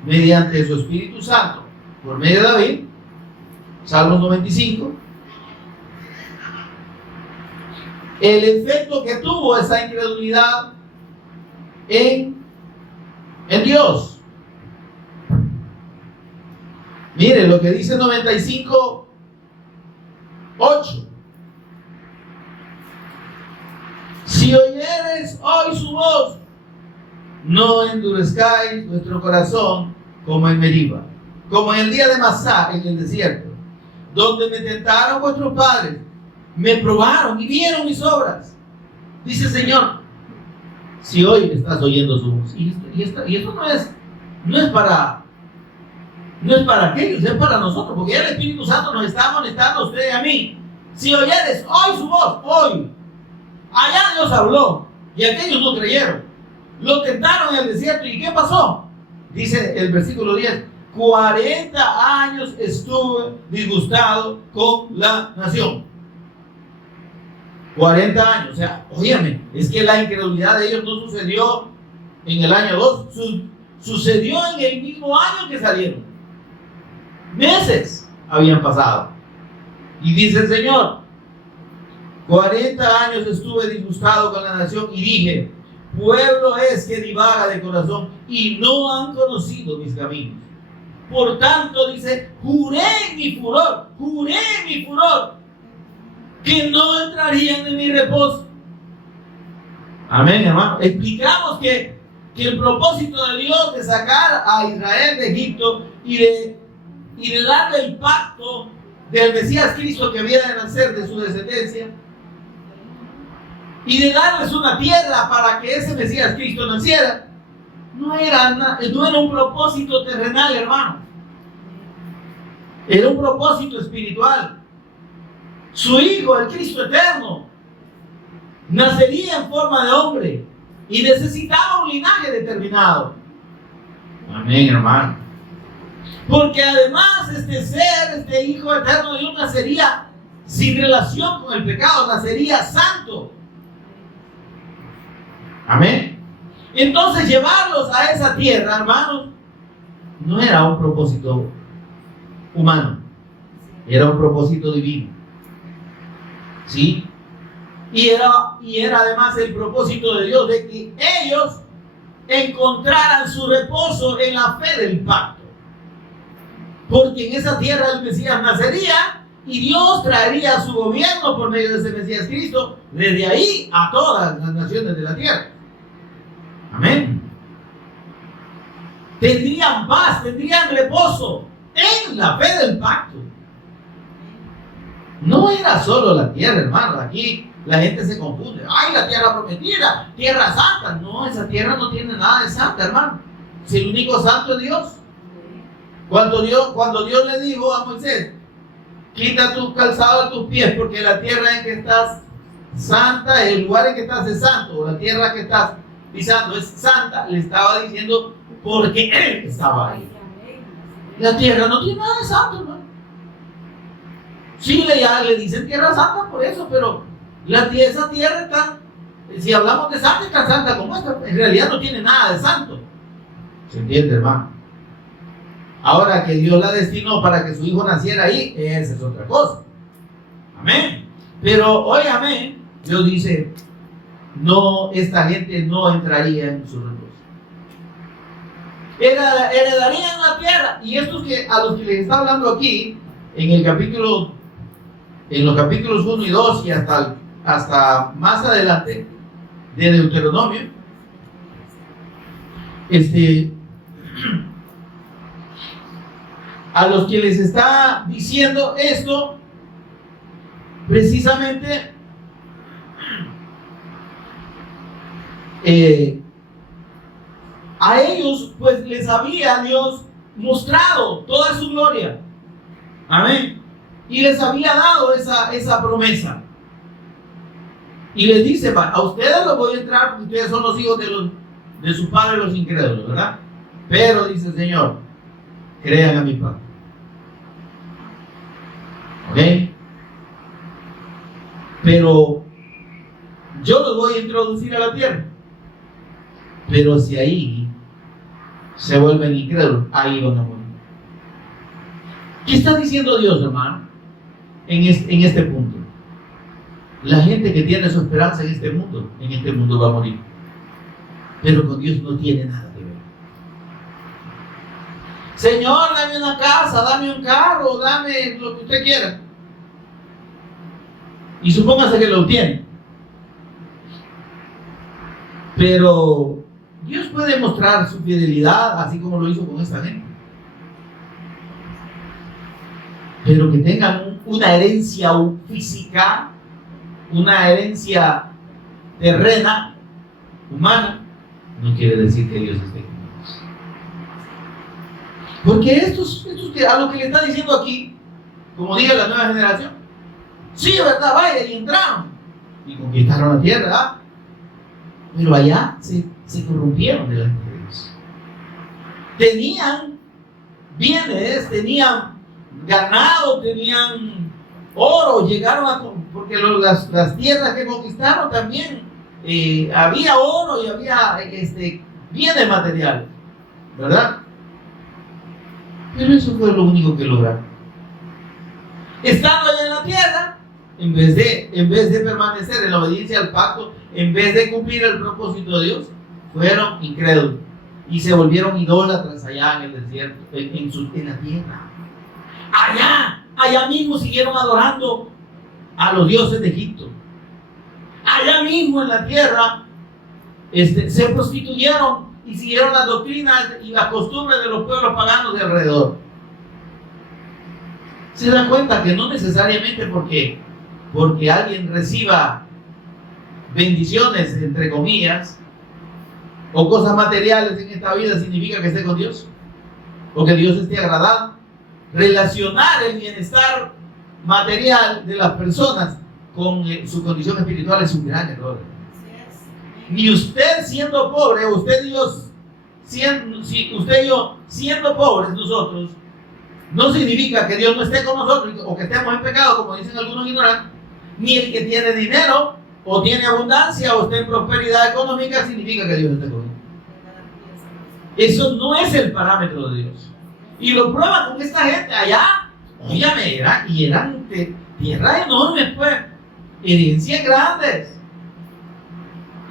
mediante su Espíritu Santo, por medio de David, Salmos 95, el efecto que tuvo esa incredulidad en Dios. Mire lo que dice 95, 8. Si oyeres hoy su voz, no endurezcáis vuestro corazón como en Meriba, como en el día de Masá en el desierto, donde me tentaron vuestros padres, me probaron y vieron mis obras. Dice el Señor, si hoy estás oyendo su voz, y esto no es para aquellos, es para nosotros, porque ya el Espíritu Santo nos está amonestando a usted y a mí. Si oyeres hoy su voz, hoy, allá Dios habló y aquellos no creyeron, lo tentaron en el desierto. ¿Y qué pasó? Dice el versículo 10, 40 años estuve disgustado con la nación. 40 años, o sea, óyame, es que la incredulidad de ellos no sucedió en el año 2, sucedió en el mismo año que salieron. Meses habían pasado. Y dice el Señor, 40 años estuve disgustado con la nación y dije, pueblo es que divaga de corazón y no han conocido mis caminos. Por tanto, dice, juré en mi furor, que no entrarían en mi reposo. Amén, hermano. Explicamos que el propósito de Dios de sacar a Israel de Egipto y de darle el pacto del Mesías Cristo que había de nacer de su descendencia, y de darles una tierra para que ese Mesías Cristo naciera, no era un propósito terrenal, hermano. Era un propósito espiritual. Su Hijo, el Cristo eterno, nacería en forma de hombre y necesitaba un linaje determinado. Amén, hermano. Porque además este Hijo eterno de Dios nacería sin relación con el pecado, nacería santo. Amén. Entonces llevarlos a esa tierra, hermanos, no era un propósito humano, era un propósito divino. ¿Sí? Y era además el propósito de Dios de que ellos encontraran su reposo en la fe del pacto. Porque en esa tierra el Mesías nacería y Dios traería su gobierno por medio de ese Mesías Cristo desde ahí a todas las naciones de la tierra. Amén. Tendrían paz, tendrían reposo en la fe del pacto. No era solo la tierra, hermano. Aquí la gente se confunde. ¡Ay, la tierra prometida! ¡Tierra santa! No, esa tierra no tiene nada de santa, hermano. Si el único santo es Dios. Cuando Dios le dijo a Moisés, quita tu calzado de tus pies, porque la tierra en que estás santa, el lugar en que estás es santo, o la tierra que estás pisando es santa, le estaba diciendo porque él estaba ahí. La tierra no tiene nada de santo, hermano. Sí, le dicen tierra santa por eso, pero esa tierra está, si hablamos de santa, es tan santa como esta, en realidad no tiene nada de santo. ¿Se entiende, hermano? Ahora que Dios la destinó para que su hijo naciera ahí, esa es otra cosa. Amén. Pero hoy, amén, Dios dice, no, esta gente no entraría en su reposo. Heredarían la tierra. Y estos a los que les está hablando aquí, en los capítulos 1 y 2 y hasta más adelante de Deuteronomio, a los que les está diciendo esto, precisamente a ellos pues les había Dios mostrado toda su gloria. Amén. Y les había dado esa promesa. Y les dice, a ustedes los voy a entrar, porque ustedes son los hijos de sus padres los incrédulos, ¿verdad? Pero dice el Señor, crean a mi Padre. ¿Ok? Pero yo los voy a introducir a la tierra. Pero si ahí se vuelven incrédulos, ahí van a morir. ¿Qué está diciendo Dios, hermano? En este punto. La gente que tiene su esperanza en este mundo va a morir. Pero con Dios no tiene nada que ver. Señor, dame una casa, dame un carro, dame lo que usted quiera. Y supóngase que lo obtiene. Pero Dios puede mostrar su fidelidad así como lo hizo con esta gente. Pero que tengan una herencia física, una herencia terrena, humana, no quiere decir que Dios esté con ellos. Porque estos a lo que le está diciendo aquí, como diga la nueva generación, sí, verdad, vaya, y entraron y conquistaron la tierra, ¿verdad? Pero allá se corrompieron delante de Dios. Tenían bienes, tenían ganado, tenían oro, llegaron a, porque las tierras que conquistaron también había oro y había bienes materiales, ¿verdad? Pero eso fue lo único que lograron. Estando allá en la tierra, en vez de permanecer en la obediencia al pacto, en vez de cumplir el propósito de Dios, fueron incrédulos y se volvieron idólatras allá en el desierto, en la tierra. Allá mismo siguieron adorando a los dioses de Egipto. Allá mismo en la tierra se prostituyeron y siguieron las doctrinas y las costumbres de los pueblos paganos de alrededor. Se da cuenta que no necesariamente porque alguien reciba bendiciones, entre comillas, o cosas materiales en esta vida significa que esté con Dios o que Dios esté agradado. Relacionar el bienestar material de las personas con su condición espiritual es un gran error. Ni usted siendo pobre, usted y yo siendo pobres nosotros, no significa que Dios no esté con nosotros o que estemos en pecado, como dicen algunos ignorantes. Ni el que tiene dinero o tiene abundancia o está en prosperidad económica significa que Dios esté con él. Eso no es el parámetro de Dios. Y lo prueba con esta gente allá. Óyame, eran tierras enormes, pues, herencias grandes.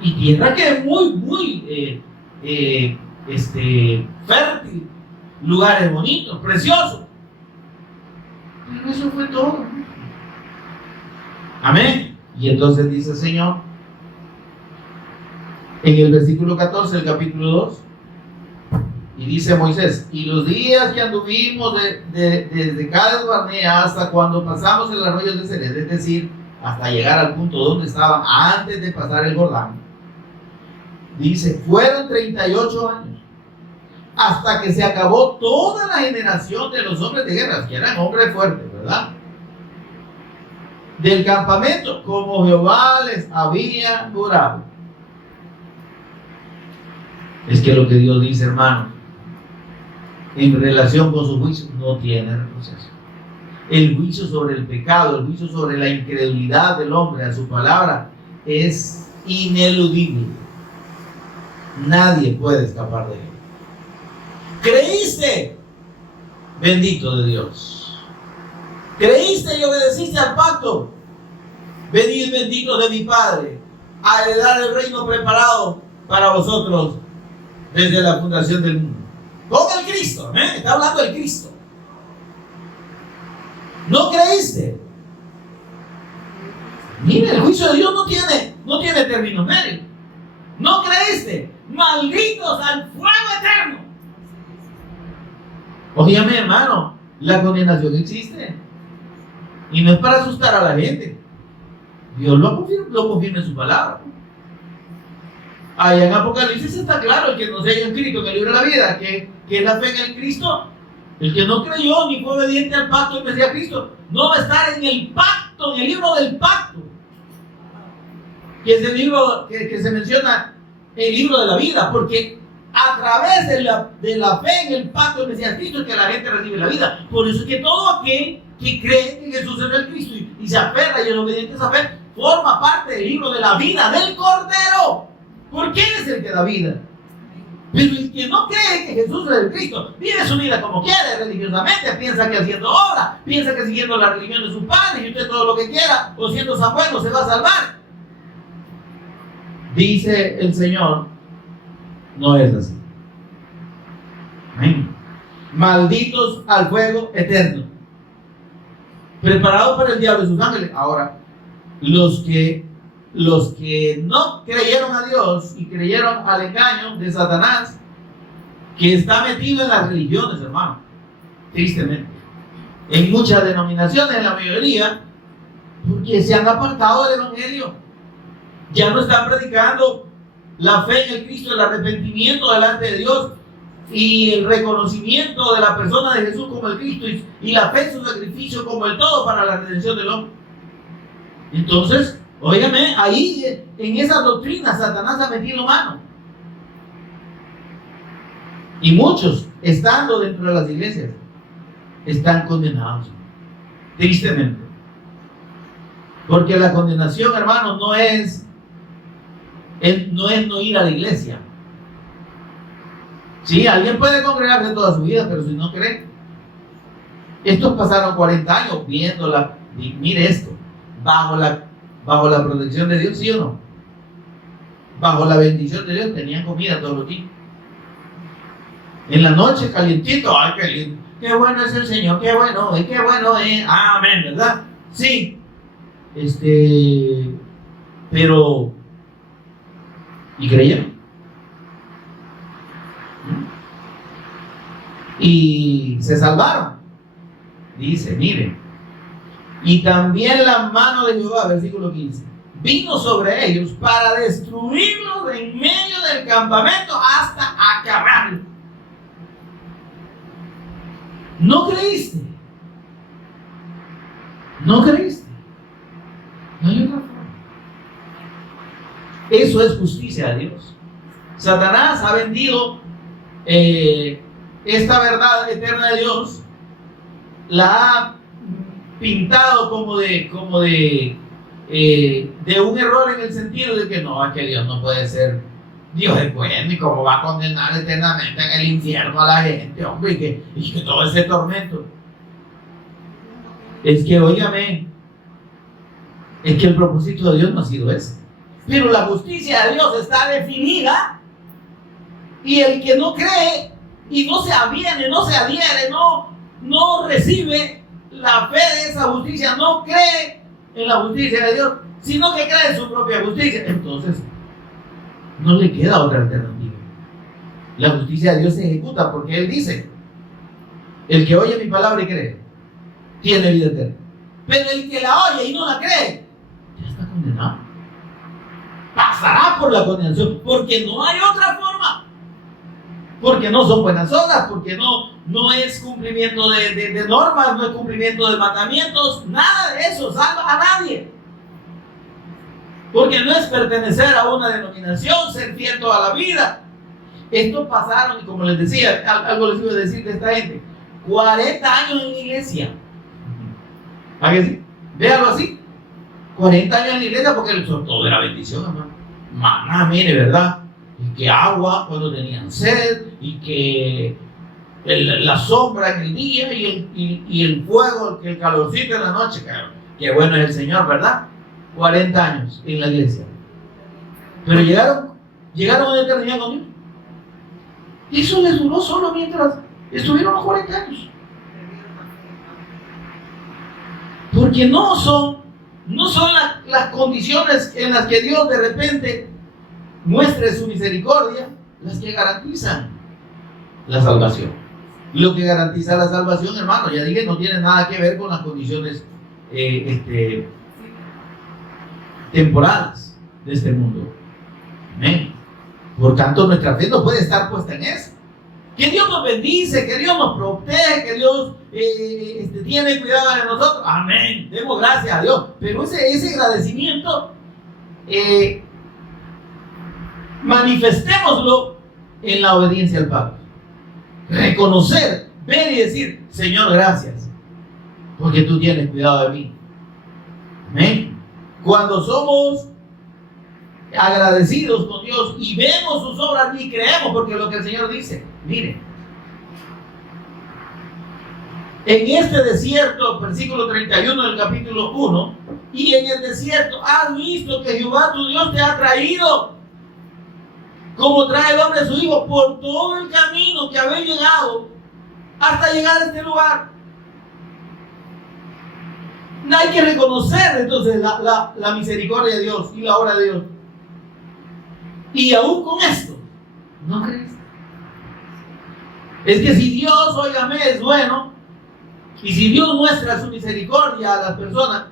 Y tierra que es muy fértil, lugares bonitos, preciosos. Pero eso fue todo. Amén. Y entonces dice el Señor en el versículo 14 del capítulo 2, y dice Moisés: y los días que anduvimos desde Cades Barnea hasta cuando pasamos el arroyo de Sered, es decir, hasta llegar al punto donde estaban antes de pasar el Jordán, dice, fueron 38 años, hasta que se acabó toda la generación de los hombres de guerra, que eran hombres fuertes, ¿verdad? Del campamento, como Jehová les había jurado. Es que lo que Dios dice, hermano, en relación con su juicio, no tiene retroceso. El juicio sobre el pecado, el juicio sobre la incredulidad del hombre a su palabra es ineludible. Nadie puede escapar de él. ¿Creíste? Bendito de Dios. ¿Creíste y obedeciste al pacto? Venid benditos de mi Padre a heredar el reino preparado para vosotros desde la fundación del mundo. Con el Cristo, está hablando del Cristo. ¿No creíste? Mire, el juicio de Dios no tiene término medio. ¿No creíste? Malditos al fuego eterno. Óyame, hermano, la condenación existe. Y no es para asustar a la gente. Dios lo confirma en su palabra. Allá en Apocalipsis está claro: el que no se haya inscrito en el libro de la vida, que es la fe en el Cristo, el que no creyó ni fue obediente al pacto del Mesías Cristo, no va a estar en el pacto, en el libro del pacto, que es el libro que se menciona, el libro de la vida, porque a través de la fe en el pacto del Mesías Cristo es que la gente recibe la vida. Por eso es que todo aquel que cree que Jesús es el Cristo y se aferra y es obediente a esa fe, forma parte del libro de la vida del Cordero, porque Él es el que da vida. Pero el que no cree que Jesús es el Cristo, vive su vida como quiere, religiosamente, piensa que haciendo obra, piensa que siguiendo la religión de su padre, y usted todo lo que quiera, o siendo San Bueno se va a salvar. Dice el Señor, no es así. Amén. Malditos al fuego eterno, preparado para el diablo y sus ángeles. Ahora, los que no creyeron a Dios y creyeron al engaño de Satanás, que está metido en las religiones, hermano, tristemente, en muchas denominaciones, en la mayoría, porque se han apartado del evangelio, ya no están predicando la fe en el Cristo, el arrepentimiento delante de Dios y el reconocimiento de la persona de Jesús como el Cristo y la fe en su sacrificio como el todo para la redención del hombre. Entonces, óigame, ahí en esa doctrina Satanás ha metido mano. Y muchos, estando dentro de las iglesias, están condenados, tristemente. Porque la condenación, hermano, no es no ir a la iglesia. Sí, alguien puede congregarse toda su vida, pero si no cree. Estos pasaron 40 años viéndola, y mire esto, bajo la protección de Dios, ¿sí o no? Bajo la bendición de Dios, tenían comida todos los días. En la noche, calientito, ay, qué bueno es el Señor, qué bueno es, amén, ¿verdad? Sí. Pero, ¿y creyeron? Y se salvaron. Dice, miren, y también la mano de Jehová, versículo 15, vino sobre ellos para destruirlos en medio del campamento hasta acabarlo. ¿No creíste? ¿No creíste? No hay otra forma. Eso es justicia de Dios. Satanás ha vendido esta verdad eterna de Dios, la ha pintado como de un error en el sentido de que no, es que Dios no puede ser, Dios es bueno y cómo va a condenar eternamente en el infierno a la gente, hombre, y que todo ese tormento. Es que, óigame, es que el propósito de Dios no ha sido ese. Pero la justicia de Dios está definida, y el que no cree y no se aviene, no se adhiere, no recibe la fe de esa justicia, no cree en la justicia de Dios, sino que cree en su propia justicia, entonces no le queda otra alternativa. La justicia de Dios se ejecuta porque Él dice, el que oye mi palabra y cree, tiene vida eterna. Pero el que la oye y no la cree, ya está condenado. Pasará por la condenación, porque no hay otra forma. Porque no son buenas obras, porque no es cumplimiento de normas, no es cumplimiento de mandamientos, nada de eso salva a nadie. Porque no es pertenecer a una denominación, ser fiel toda la vida. Estos pasaron, y como les decía, algo les iba a decir de esta gente, 40 años en la iglesia. ¿A que sí? Véalo así. 40 años en la iglesia porque todo era bendición, hermano. Maná, mire, ¿verdad? Y que agua cuando tenían sed, y que la sombra en el día y el fuego, el calorcito en la noche. Qué bueno es el Señor, ¿verdad? 40 años en la iglesia. Pero llegaron a la eternidad con Dios. Eso les duró solo mientras estuvieron los 40 años. Porque no son las condiciones en las que Dios de repente muestre su misericordia las que garantizan la salvación. Lo que garantiza la salvación, hermano, ya dije, no tiene nada que ver con las condiciones temporales de este mundo. Amén. Por tanto, nuestra fe no puede estar puesta en eso. Que Dios nos bendice, que Dios nos protege, que Dios tiene cuidado de nosotros. Amén. Demos gracias a Dios. Pero ese agradecimiento, manifestémoslo en la obediencia al Padre. Reconocer, ver y decir, Señor, gracias, porque tú tienes cuidado de mí. Amén. Cuando somos agradecidos con Dios y vemos sus obras y creemos, porque lo que el Señor dice, miren, en este desierto, versículo 31 del capítulo 1, y en el desierto has visto que Jehová tu Dios te ha traído, como trae el hombre a su hijo, por todo el camino que habéis llegado hasta llegar a este lugar. Hay que reconocer entonces la misericordia de Dios y la obra de Dios. Y aún con esto, ¿no crees? Es que si Dios, óigame, es bueno, y si Dios muestra su misericordia a las personas,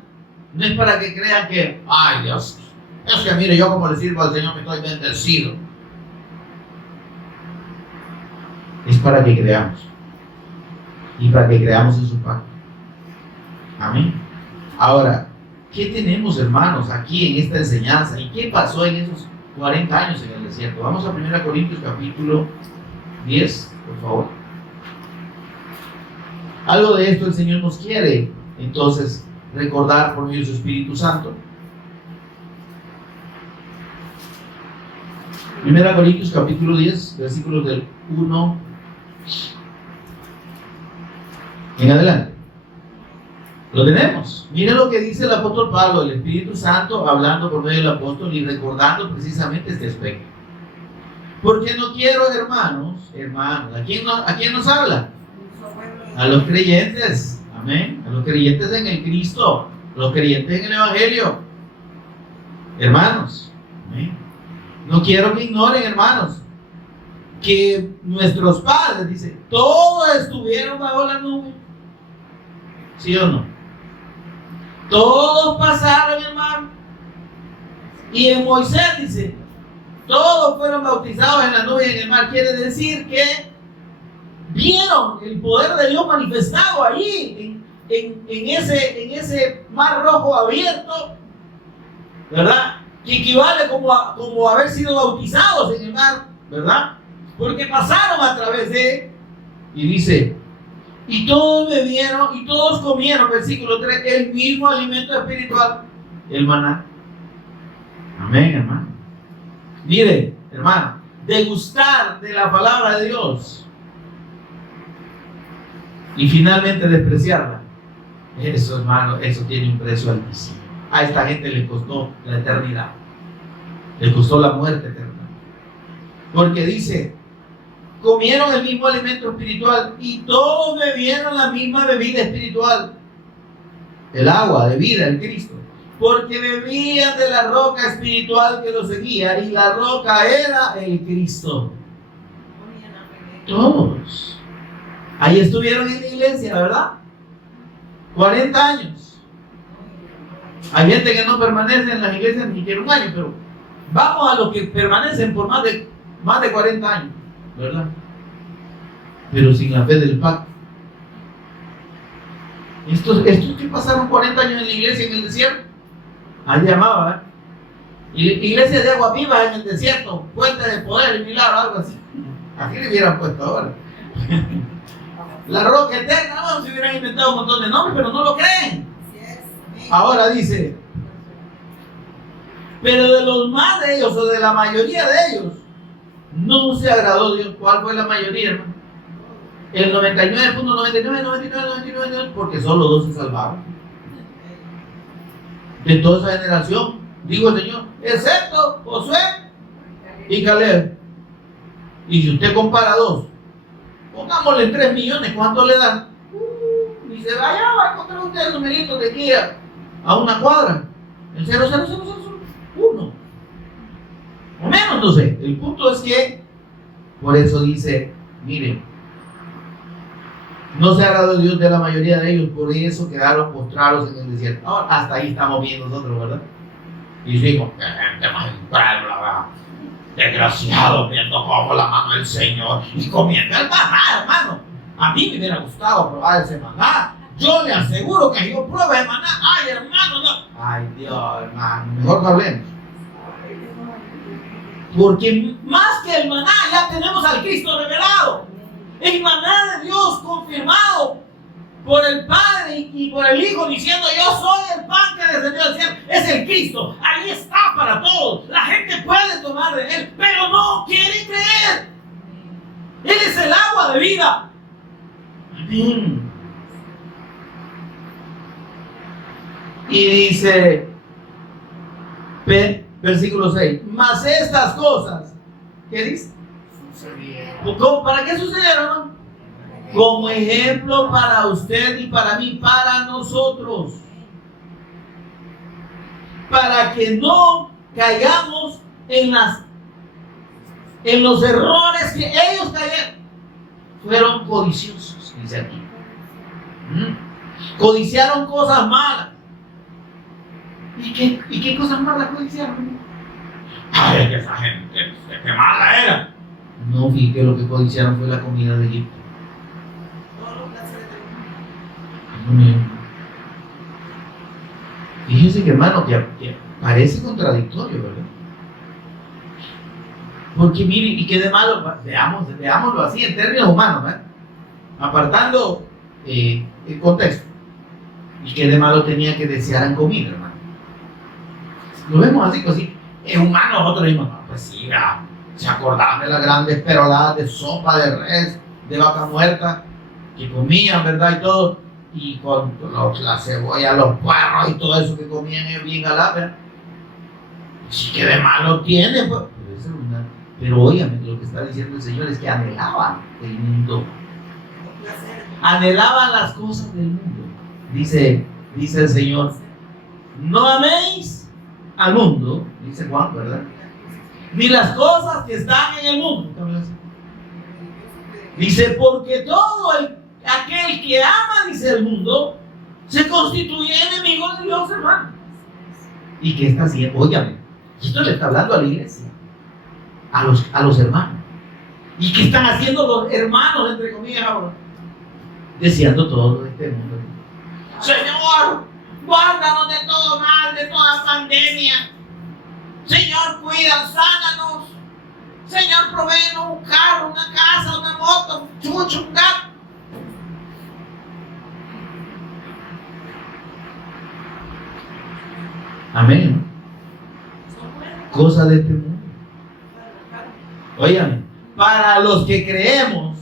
no es para que crean que, ay Dios, es que mire, yo como le sirvo al Señor me estoy bendecido. Es para que creamos. Y para que creamos en su pacto. Amén. Ahora, ¿qué tenemos, hermanos, aquí en esta enseñanza? ¿Y qué pasó en esos 40 años en el desierto? Vamos a 1 Corintios capítulo 10, por favor. Algo de esto el Señor nos quiere, entonces, recordar por medio de su Espíritu Santo. 1 Corintios capítulo 10, versículos del 1 en adelante. Lo tenemos. Miren lo que dice el apóstol Pablo, el Espíritu Santo hablando por medio del apóstol y recordando precisamente este aspecto. Porque no quiero, hermanos, ¿a quién nos habla? A los creyentes, amén, a los creyentes en el Cristo, los creyentes en el Evangelio, hermanos, amén. No quiero que ignoren, hermanos, que nuestros padres, dice, todos estuvieron bajo la nube, ¿sí o no? Todos pasaron, hermano, y en Moisés dice, todos fueron bautizados en la nube y en el mar. Quiere decir que vieron el poder de Dios manifestado allí, en ese mar rojo abierto, ¿verdad? Que equivale como haber sido bautizados en el mar, ¿verdad? Porque pasaron a través de, y dice, y todos bebieron y todos comieron, versículo 3, el mismo alimento espiritual, el maná. Amén, hermano. Mire, hermano, degustar de la palabra de Dios y finalmente despreciarla, eso, hermano, eso tiene un precio altísimo. A esta gente le costó la eternidad, le costó la muerte eterna, porque dice, comieron el mismo alimento espiritual y todos bebieron la misma bebida espiritual, el agua de vida, el Cristo, porque bebían de la roca espiritual que los seguía, y la roca era el Cristo. Todos ahí estuvieron en la iglesia, ¿verdad? 40 años. Hay gente que no permanece en las iglesias ni siquiera un año, pero vamos a los que permanecen por más de 40 años, ¿verdad? Pero sin la fe del pacto. Estos que pasaron 40 años en la iglesia en el desierto, ahí llamaba, iglesia de agua viva en el desierto, fuente de poder y milagro, algo así. Así le hubieran puesto ahora. La roca eterna, no, se hubieran inventado un montón de nombres, pero no lo creen. Ahora dice, pero de los más de ellos, o de la mayoría de ellos, no se agradó Dios. ¿Cuál fue la mayoría, hermano? El 99.99, porque solo 2 se salvaron. De toda esa generación, digo el Señor, excepto Josué y Caleb. Y si usted compara 2, pongámosle 3 millones, ¿cuánto le dan? Y se va a encontrar usted el numerito de aquí a una cuadra, el 0,0001, o menos, no sé. El punto es que, por eso dice, miren, no se agradó Dios de la mayoría de ellos, por eso quedaron postrados en el desierto. Ahora, hasta ahí estamos bien nosotros, ¿verdad? Y decimos, qué gente más incrédula, ¿verdad? Desgraciado, viendo como la mano del Señor y comiendo el maná, hermano. A mí me hubiera gustado probar ese maná. Yo le aseguro que yo pruebe el maná. Ay, hermano, no. Ay, Dios, hermano, mejor no hablemos. Porque más que el maná, ya tenemos al Cristo revelado. El maná de Dios confirmado por el Padre y por el Hijo diciendo: yo soy el pan que descendió del cielo. Es el Cristo. Ahí está para todos. La gente puede tomar de Él, pero no quiere creer. Él es el agua de vida. Amén. Y dice, versículo 6, mas estas cosas, ¿qué dice? ¿Para qué sucedieron? Como ejemplo para usted y para mí, para nosotros, para que no caigamos en los errores que ellos cayeron. Fueron codiciosos, dice aquí. Codiciaron cosas malas. ¿Y qué cosas malas codiciaron? Ay, que esa gente, qué mala era. No, fíjate, lo que codiciaron fue la comida de Egipto. Fíjense que, hermano, que parece contradictorio, ¿verdad? Porque miren, ¿y qué de malo? Veámoslo así en términos humanos, ¿verdad? Apartando el contexto. ¿Y qué de malo tenía que desearan comida, hermano? Lo vemos así, pues sí. Es humano, nosotros decimos: no, pues sí, ¿verdad? Se acordaban de las grandes peroladas de sopa de res, de vaca muerta, que comían, ¿verdad? Y todo. Y con la cebolla, los puerros y todo eso que comían es bien galán. Sí, que de malo tiene, pues. Pero óigame, lo que está diciendo el Señor es que anhelaban el mundo. Anhelaban las cosas del mundo. Dice el Señor: no améis al mundo, dice Juan, ¿verdad? Ni las cosas que están en el mundo. Dice: porque todo aquel que ama, dice, el mundo, se constituye enemigo de Dios, hermano. ¿Y qué está haciendo? Óigame, esto le está hablando a la iglesia, a los hermanos. ¿Y qué están haciendo los hermanos, entre comillas, ahora? Deseando todo de este mundo. Señor, guárdanos de todo mal, de toda pandemia. Señor, cuida, sánanos. Señor, provéenos un carro, una casa, una moto, un chucho, un gato. Amén. Cosa de este mundo. Oigan, para los que creemos,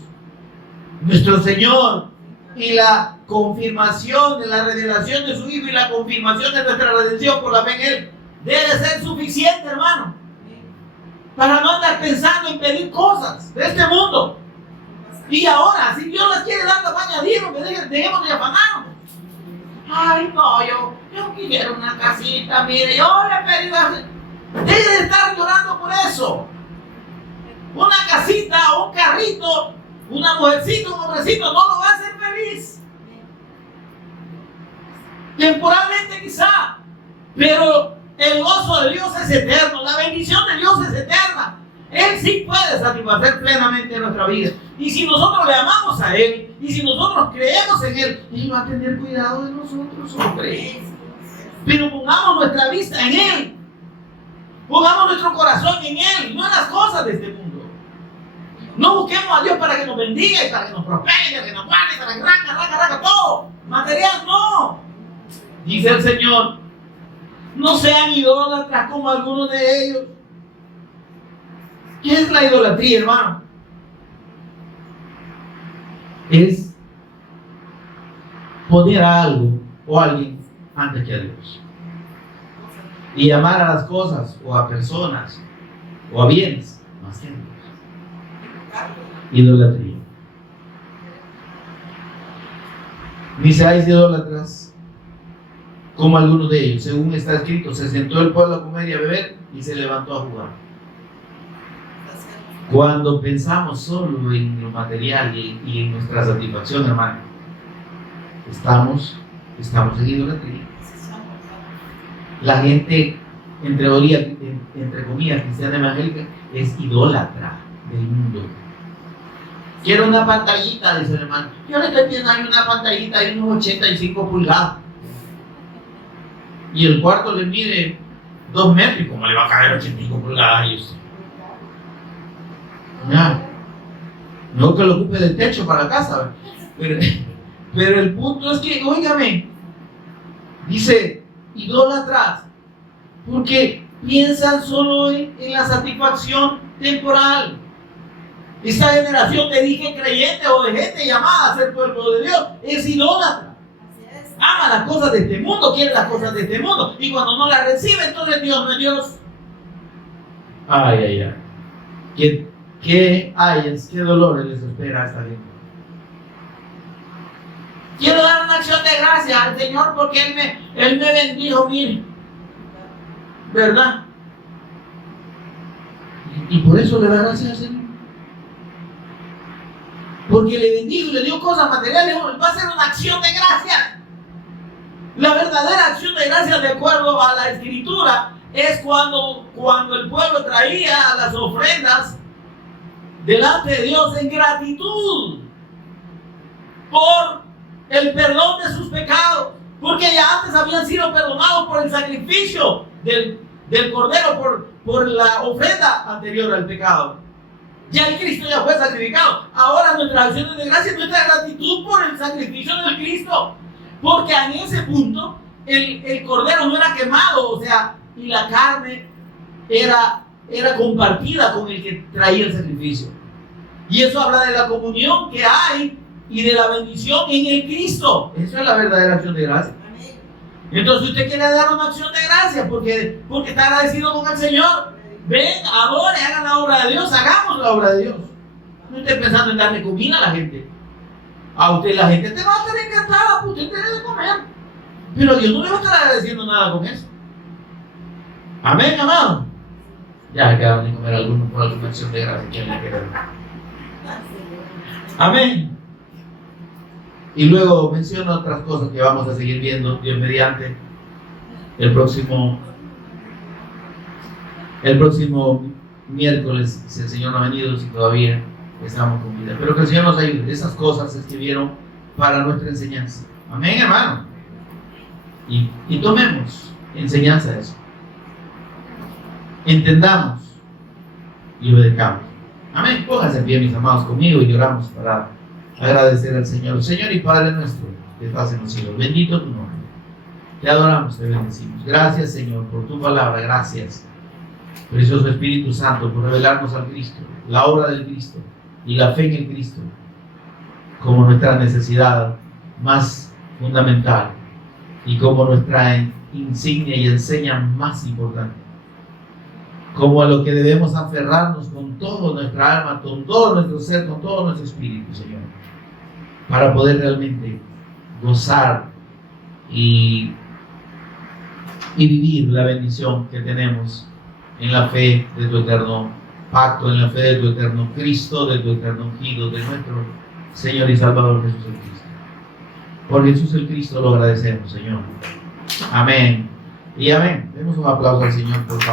nuestro Señor y la confirmación de la revelación de su Hijo y la confirmación de nuestra redención por la fe en Él debe ser suficiente, hermano, para no andar pensando en pedir cosas de este mundo. Y ahora, si Dios las quiere dar, las va a añadir, dejemos de afanarnos. Ay, no, yo quiero una casita, mire, yo le he pedido así. Deje de estar llorando por eso. Una casita, un carrito, una mujercita, un hombrecito no lo va a hacer feliz. Temporalmente quizá, pero el gozo de Dios es eterno, la bendición de Dios es eterna. Él sí puede satisfacer plenamente nuestra vida. Y si nosotros le amamos a Él, y si nosotros creemos en Él, Él va a tener cuidado de nosotros, hombre. Pero pongamos nuestra vista en Él. Pongamos nuestro corazón en Él, no en las cosas de este mundo. No busquemos a Dios para que nos bendiga y para que nos prospere, para que nos guarde, para que arranca todo. Material, no. Dice el Señor: no sean idólatras como algunos de ellos. ¿Qué es la idolatría, hermano? Es poner a algo o a alguien antes que a Dios. Y amar a las cosas o a personas o a bienes más que a Dios. Idolatría. Ni seáis idólatras como algunos de ellos. Según está escrito: se sentó el pueblo a comer y a beber y se levantó a jugar. Cuando pensamos solo en lo material y en nuestra satisfacción, hermano, estamos en idolatría. La gente, entre comillas, cristiana evangélica, es idólatra del mundo. Quiero una pantallita, dice el hermano. Yo le estoy pidiendo una pantallita de unos 85 pulgadas. Y el cuarto le mide 2 metros. ¿Y cómo le va a caer 85 pulgadas a ellos? No que lo ocupe del techo para la casa, Pero el punto es que, óigame, dice, idólatras, porque piensan solo en la satisfacción temporal. Esta generación de dije creyente o de gente llamada a ser pueblo de Dios es idólatra. Ama las cosas de este mundo, quiere las cosas de este mundo, y cuando no las recibe, entonces Dios no es Dios. Ay, ay, ay. ¿Qué dolores les espera a esta gente? Quiero dar una acción de gracias al Señor porque Él me bendijo, mire. ¿Verdad? Y por eso le da gracias al Señor. Porque le bendijo y le dio cosas materiales, va a ser una acción de gracias. La verdadera acción de gracias, de acuerdo a la Escritura, es cuando el pueblo traía las ofrendas delante de Dios en gratitud por el perdón de sus pecados, porque ya antes habían sido perdonados por el sacrificio del cordero, por la ofrenda anterior al pecado. Ya el Cristo ya fue sacrificado. Ahora nuestras acciones de gracia es nuestra gratitud por el sacrificio del Cristo, porque en ese punto el cordero no era quemado, o sea, y la carne era compartida con el que traía el sacrificio. Y eso habla de la comunión que hay y de la bendición en el Cristo. Eso es la verdadera acción de gracia. Entonces usted quiere dar una acción de gracia porque está agradecido con el Señor. Ven, adore, hagan la obra de Dios, hagamos la obra de Dios. No esté pensando en darle comida a la gente. A usted la gente te va a estar encantada, pues usted tiene de comer. Pero Dios no le va a estar agradeciendo nada con eso. Amén, amado. Ya acaban de comer alguno por alguna acción de gracia. ¿Quién le quiere dar? Amén. Y luego menciona otras cosas que vamos a seguir viendo, Dios mediante, el próximo miércoles, si el Señor no ha venido, si todavía estamos con vida. Pero que el Señor nos ayude. Esas cosas se escribieron para nuestra enseñanza. Amén, hermano. Y tomemos enseñanza de eso. Entendamos y obedezcamos. Amén. Pónganse en pie, mis amados, conmigo y oramos para agradecer al Señor. Señor y Padre nuestro que estás en los cielos, bendito tu nombre. Te adoramos, te bendecimos. Gracias, Señor, por tu palabra. Gracias, precioso Espíritu Santo, por revelarnos al Cristo, la obra del Cristo y la fe en el Cristo como nuestra necesidad más fundamental y como nuestra insignia y enseña más importante, como a lo que debemos aferrarnos con toda nuestra alma, con todo nuestro ser, con todo nuestro espíritu, Señor, para poder realmente gozar y vivir la bendición que tenemos en la fe de tu eterno pacto, en la fe de tu eterno Cristo, de tu eterno ungido, de nuestro Señor y Salvador Jesús el Cristo. Por Jesús el Cristo lo agradecemos, Señor. Amén y amén. Demos un aplauso al Señor, por favor.